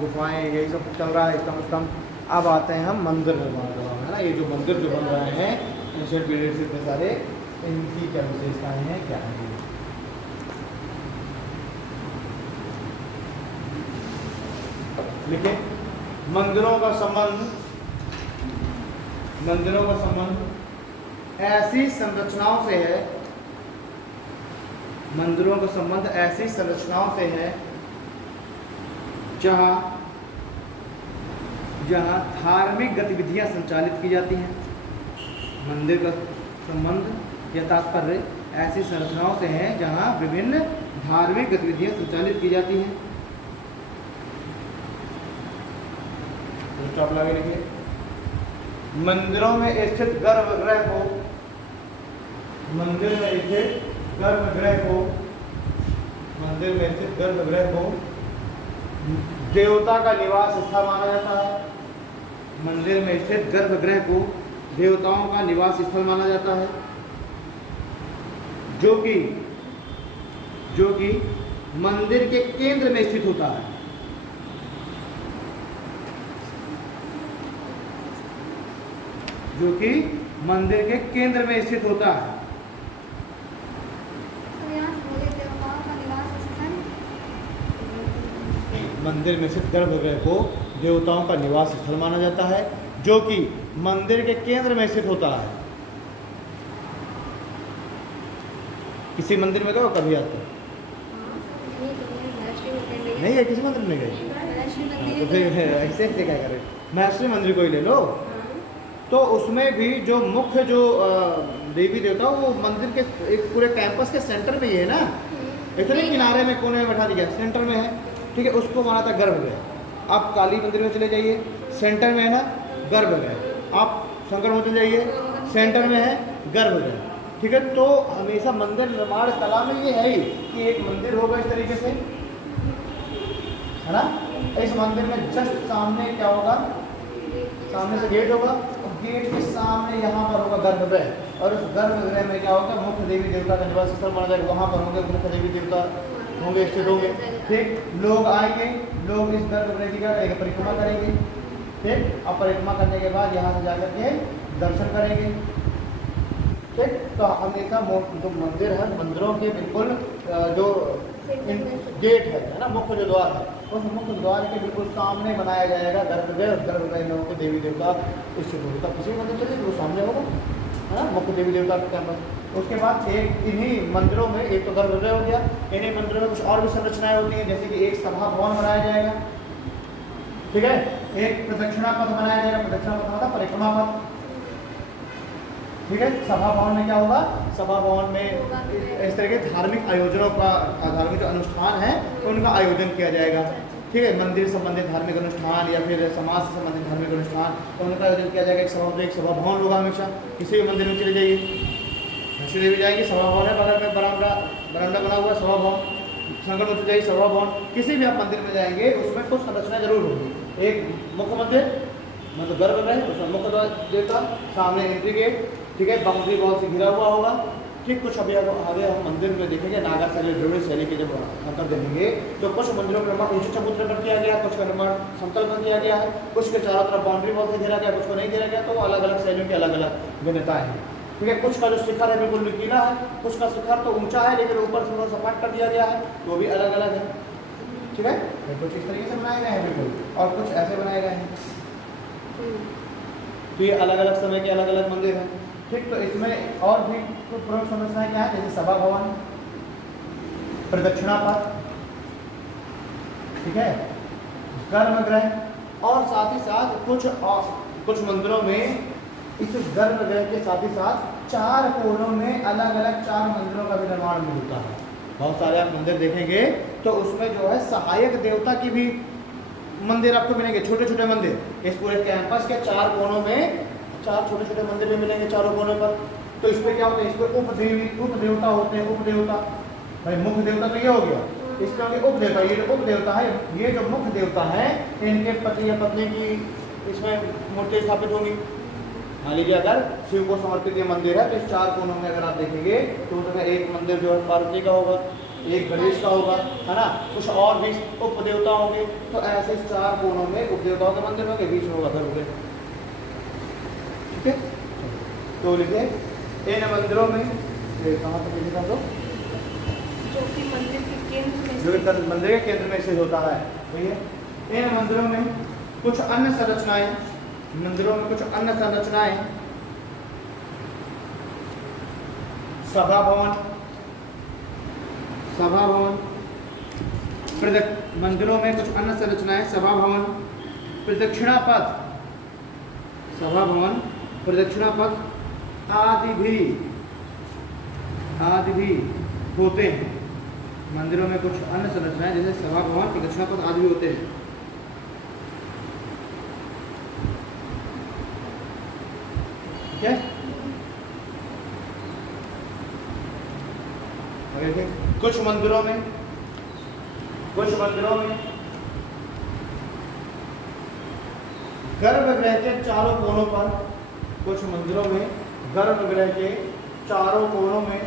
गुफाएं यही सब चल रहा है, स्तंभ। अब आते हैं हम मंदिर निर्माण कला में, है ना। ये जो मंदिर जो बन रहे हैं एंशिएंट पीरियड से इतने सारे, इनकी क्या विशेषताएं हैं, क्या है। लिखे, मंदिरों का संबंध ऐसी संरचनाओं से है, मंदिरों का संबंध ऐसी संरचनाओं से है जहाँ धार्मिक गतिविधियां संचालित की जाती हैं। मंदिर का संबंध या तात्पर्य ऐसी संरचनाओं से है जहाँ विभिन्न धार्मिक गतिविधियां संचालित की जाती हैं। स्टॉप लगा लिखिए, मंदिरों में स्थित गर्भगृह को, मंदिर में स्थित गर्भगृह को, मंदिर में स्थित गर्भगृह को देवता का निवास स्थल माना जाता है। मंदिर में स्थित गर्भगृह को देवताओं का निवास स्थल माना जाता है, जो कि मंदिर के केंद्र में स्थित होता है। जो कि मंदिर के केंद्र में स्थित होता है। मंदिर में स्थित गर्भगृह को देवताओं का निवास स्थल माना जाता है, जो कि मंदिर के केंद्र में स्थित होता है। किसी मंदिर में गए हो कभी आते? नहीं है, किसी मंदिर में गए? तो फिर ऐसे क्या करें, महर्षि मंदिर को ही ले लो। तो उसमें भी जो मुख्य जो देवी देवता वो मंदिर के एक पूरे कैंपस के सेंटर में ही है ना, इतने किनारे में कोने में बैठा दिया, सेंटर में है, ठीक है। उसको माना था गर्भगृह। आप काली मंदिर में चले जाइए, सेंटर में है ना गर्भगृह। आप शंकर में चले जाइए, सेंटर में है गर्भगृह, ठीक है। तो हमेशा मंदिर निर्माण कला में ये है ही कि एक मंदिर होगा इस तरीके से, है ना। इस मंदिर में जस्ट सामने क्या होगा, सामने से गेट होगा, गेट के सामने यहाँ पर होगा गर्भगृह, और उस गर्भगृह में क्या होगा, मुख्य देवी देवता का निवास स्थल माना जाएगा। वहाँ पर होंगे मुख्य देवी देवता होंगे, स्थित होंगे, ठीक। लोग आएंगे, लोग इस गर्भगृह की क्या करेंगे, परिक्रमा करेंगे, ठीक। अब परिक्रमा करने के बाद यहाँ से जाकर के दर्शन करेंगे, ठीक। तो हमेशा जो मंदिर है, मंदिरों के बिल्कुल जो गेट है ना, मुख्य जो द्वार है, उस मुख्य द्वार के बिल्कुल सामने बनाया जाएगा गर्भगृह। गर्भगृह में होकर देवी देवता स्थित होंगे। तब किसी मंदिर चलिए वो सामने होगा, है ना, मुख्य देवी देवता का कैंपस। उसके बाद एक इन्हीं मंदिरों में, एक तो गर्भगृह हो गया, इन्हीं मंदिरों में कुछ और भी संरचनाएं होती हैं, जैसे कि एक सभा भवन बनाया जाएगा, ठीक है। एक प्रदक्षिणा पथ बनाया जाएगा, प्रदक्षिणा पथ मतलब परिक्रमा पथ, ठीक है। सभा भवन में क्या होगा, सभा भवन में इस तरह के धार्मिक आयोजनों का, धार्मिक जो अनुष्ठान है उनका आयोजन किया जाएगा, ठीक है। मंदिर संबंधित धार्मिक अनुष्ठान या फिर समाज से संबंधित धार्मिक अनुष्ठान, तो उनका आयोजन किया जाएगा। एक सभा भवन होगा हमेशा, किसी भी मंदिर में चले जाइए, वैष्णो देवी जाएगी, सभा भवन है, बगल में बरामदा बना हुआ सभा भवन, शंकर मंदिर जाइए सभा भवन, किसी भी आप मंदिर में जाएंगे उसमें कुछ संरचना जरूर होगी। एक मुख्य मंदिर मतलब गर्भगृह, उसमें मुख्य द्वार देवता, सामने एंट्री गेट, ठीक है, बाउंड्री वॉल से घिरा हुआ होगा, ठीक। कुछ अभी आगे हम मंदिर में देखेंगे नागर शैली, द्रविड़ शैली के जब अंतर देखेंगे तो कुछ मंदिरों का निर्माण ऊंचे चबूतरे पर किया गया, कुछ का निर्माण समतल पर किया गया है, कुछ के चारों तरफ बाउंड्री वॉल से घेरा गया, कुछ को नहीं घेरा गया। तो अलग अलग शैलियों की अलग अलग भिन्नताएं हैं, ठीक है। कुछ का जो शिखर है बिल्कुल नुकीला है, कुछ का शिखर तो ऊंचा है लेकिन ऊपर से थोड़ा सपाट कर दिया गया है, वो भी अलग अलग है, ठीक है। कुछ इस तरीके से बनाए गए हैं बिल्कुल, और कुछ ऐसे बनाए गए हैं। तो ये अलग अलग समय के अलग अलग मंदिर हैं, ठीक। तो इसमें और भी कुछ प्रमुख संरचनाएं क्या है, जैसे सभा भवन, प्रदक्षिणा पथ, ठीक है, गर्भगृह, और साथ ही साथ कुछ मंदिरों में इस गर्भगृह के साथ ही साथ 4 कोनों में अलग अलग 4 मंदिरों का भी निर्माण भी होता है। बहुत सारे आप मंदिर देखेंगे तो उसमें जो है सहायक देवता की भी मंदिर आपको मिलेंगे, छोटे छोटे मंदिर। इस पूरे कैंपस के 4 कोनों में 4 छोटे छोटे मंदिर भी मिलेंगे चारों कोनों पर। तो इसमें क्या होता है, इसमें उप देवता होते हैं। उप देवता भाई, मुख्य देवता तो ये हो गया, इसमें होंगे उप देवता। ये जो उप देवता है, ये जो मुख्य देवता है, इनके पति या पत्नी की इसमें मूर्ति स्थापित होंगी। मान लीजिए अगर शिव को समर्पित ये मंदिर है तो इस 4 कोनों में अगर आप देखेंगे तो उसमें एक मंदिर जो है पार्वती का होगा, एक गणेश का होगा, है ना, कुछ और भी उपदेवता होंगे। तो ऐसे 4 कोनों में उपदेवताओं के मंदिर होंगे, बीच में होगा गर्भगृह। ठीक है, तो लिखे इन मंदिरों में, कहाँ तक लिखा तो जो कि मंदिर के केंद्र में जो मंदिर के केंद्र में स्थित होता है वही है। इन मंदिरों में कुछ अन्य संरचनाएं, मंदिरों में कुछ अन्य संरचनाएं, सभा भवन, मंदिरों में कुछ अन्य संरचनाएं, सभा भवन, प्रदक्षिणा पथ, सभा भवन, प्रदक्षिणा पथ आदि भी होते हैं। मंदिरों में कुछ अन्य संरचनाएं जैसे सभा भवन, प्रदक्षिणा पथ आदि भी होते हैं। ठीक है, कुछ मंदिरों में गर्भगृह के चारों कोनों पर, कुछ मंदिरों में गर्भगृह के चारों कोनों में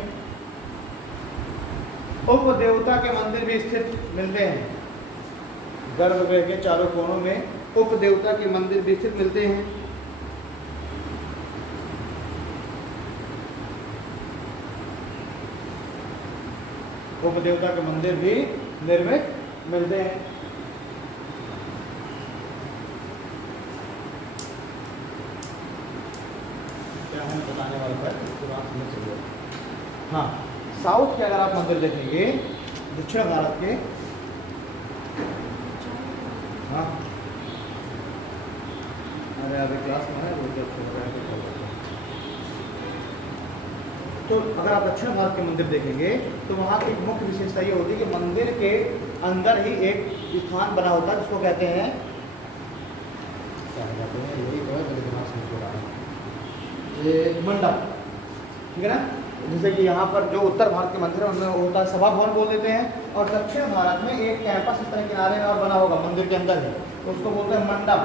उपदेवता के मंदिर भी स्थित मिलते हैं। गर्भगृह के चारों कोनों में उपदेवता के मंदिर भी स्थित मिलते हैं। उपदेवता के मंदिर भी निर्मित मिलते हैं। क्या हम बताने वाला है इसके बाद समझ चलिए। हाँ, साउथ के अगर आप मंदिर देखेंगे, दक्षिण भारत के, हाँ, अरे अभी क्लास में है वो, तो अगर आप दक्षिण भारत के मंदिर देखेंगे तो वहाँ की मुख्य विशेषता ये होती है कि मंदिर के अंदर ही एक स्थान बना होता है जिसको कहते हैं, ये मंडप। ठीक है ना, जैसे कि यहाँ पर जो उत्तर भारत के मंदिर है उनमें होता है सभा भवन बोल देते हैं, और दक्षिण भारत में एक कैंपस इस तरह किनारे में और बना होगा मंदिर के अंदर ही, तो उसको बोलते हैं मंडप।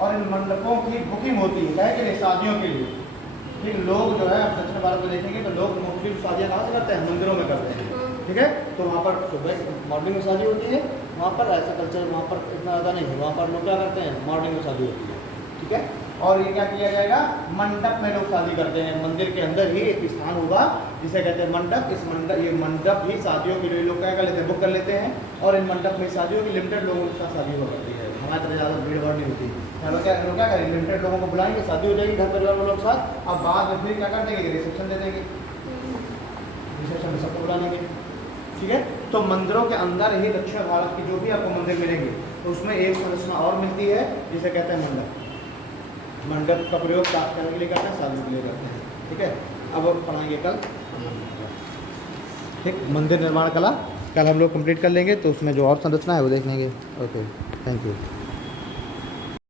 और इन मंडपों की बुकिंग होती है, क्या है कि शादियों के लिए। ठीक, लोग जो है आप दक्षिण भारत में देखेंगे तो लोग मोस्टली शादियाँ कहाँ से करते हैं, मंदिरों में करते हैं। ठीक है, तो वहाँ पर सुबह मॉर्निंग में शादी होती है, वहाँ पर ऐसा कल्चर वहाँ पर इतना ज़्यादा नहीं है, वहाँ पर लोग क्या करते हैं, मॉर्निंग में शादी होती है। ठीक है, और ये क्या किया जाएगा, मंडप में लोग शादी करते हैं। मंदिर के अंदर ही एक स्थान होगा जिसे कहते हैं मंडप। इस मंडप, ये मंडप ही शादियों के लिए लोग क्या कर लेते हैं, बुक कर लेते हैं, और इन मंडप में शादियों की लिमिटेड लोगों के साथ शादी हो करती है। हमारे तरह ज़्यादा भीड़ भाड़ नहीं होती। लोग क्या करें, लिमिटेड लोगों को बुलाएंगे, शादी हो जाएगी घर परिवार वालों के साथ, अब बाद में फिर क्या कर देंगे, रिसेप्शन दे देंगे, रिसेप्शन में सबको बुला लेंगे। ठीक है, तो मंदिरों के अंदर ही दक्षिण भारत की जो भी आपको मंदिर मिलेंगे तो उसमें एक संरचना और मिलती है जिसे कहते हैं मंडप। मंडप का प्रयोग प्राप्त करने के लिए करते हैं, शादी के लिए करते हैं। ठीक है, अब पढ़ाएंगे कल। ठीक, मंदिर निर्माण कला कल हम लोग कंप्लीट कर लेंगे, तो उसमें जो और संरचना है वो देख लेंगे। Okay, thank you.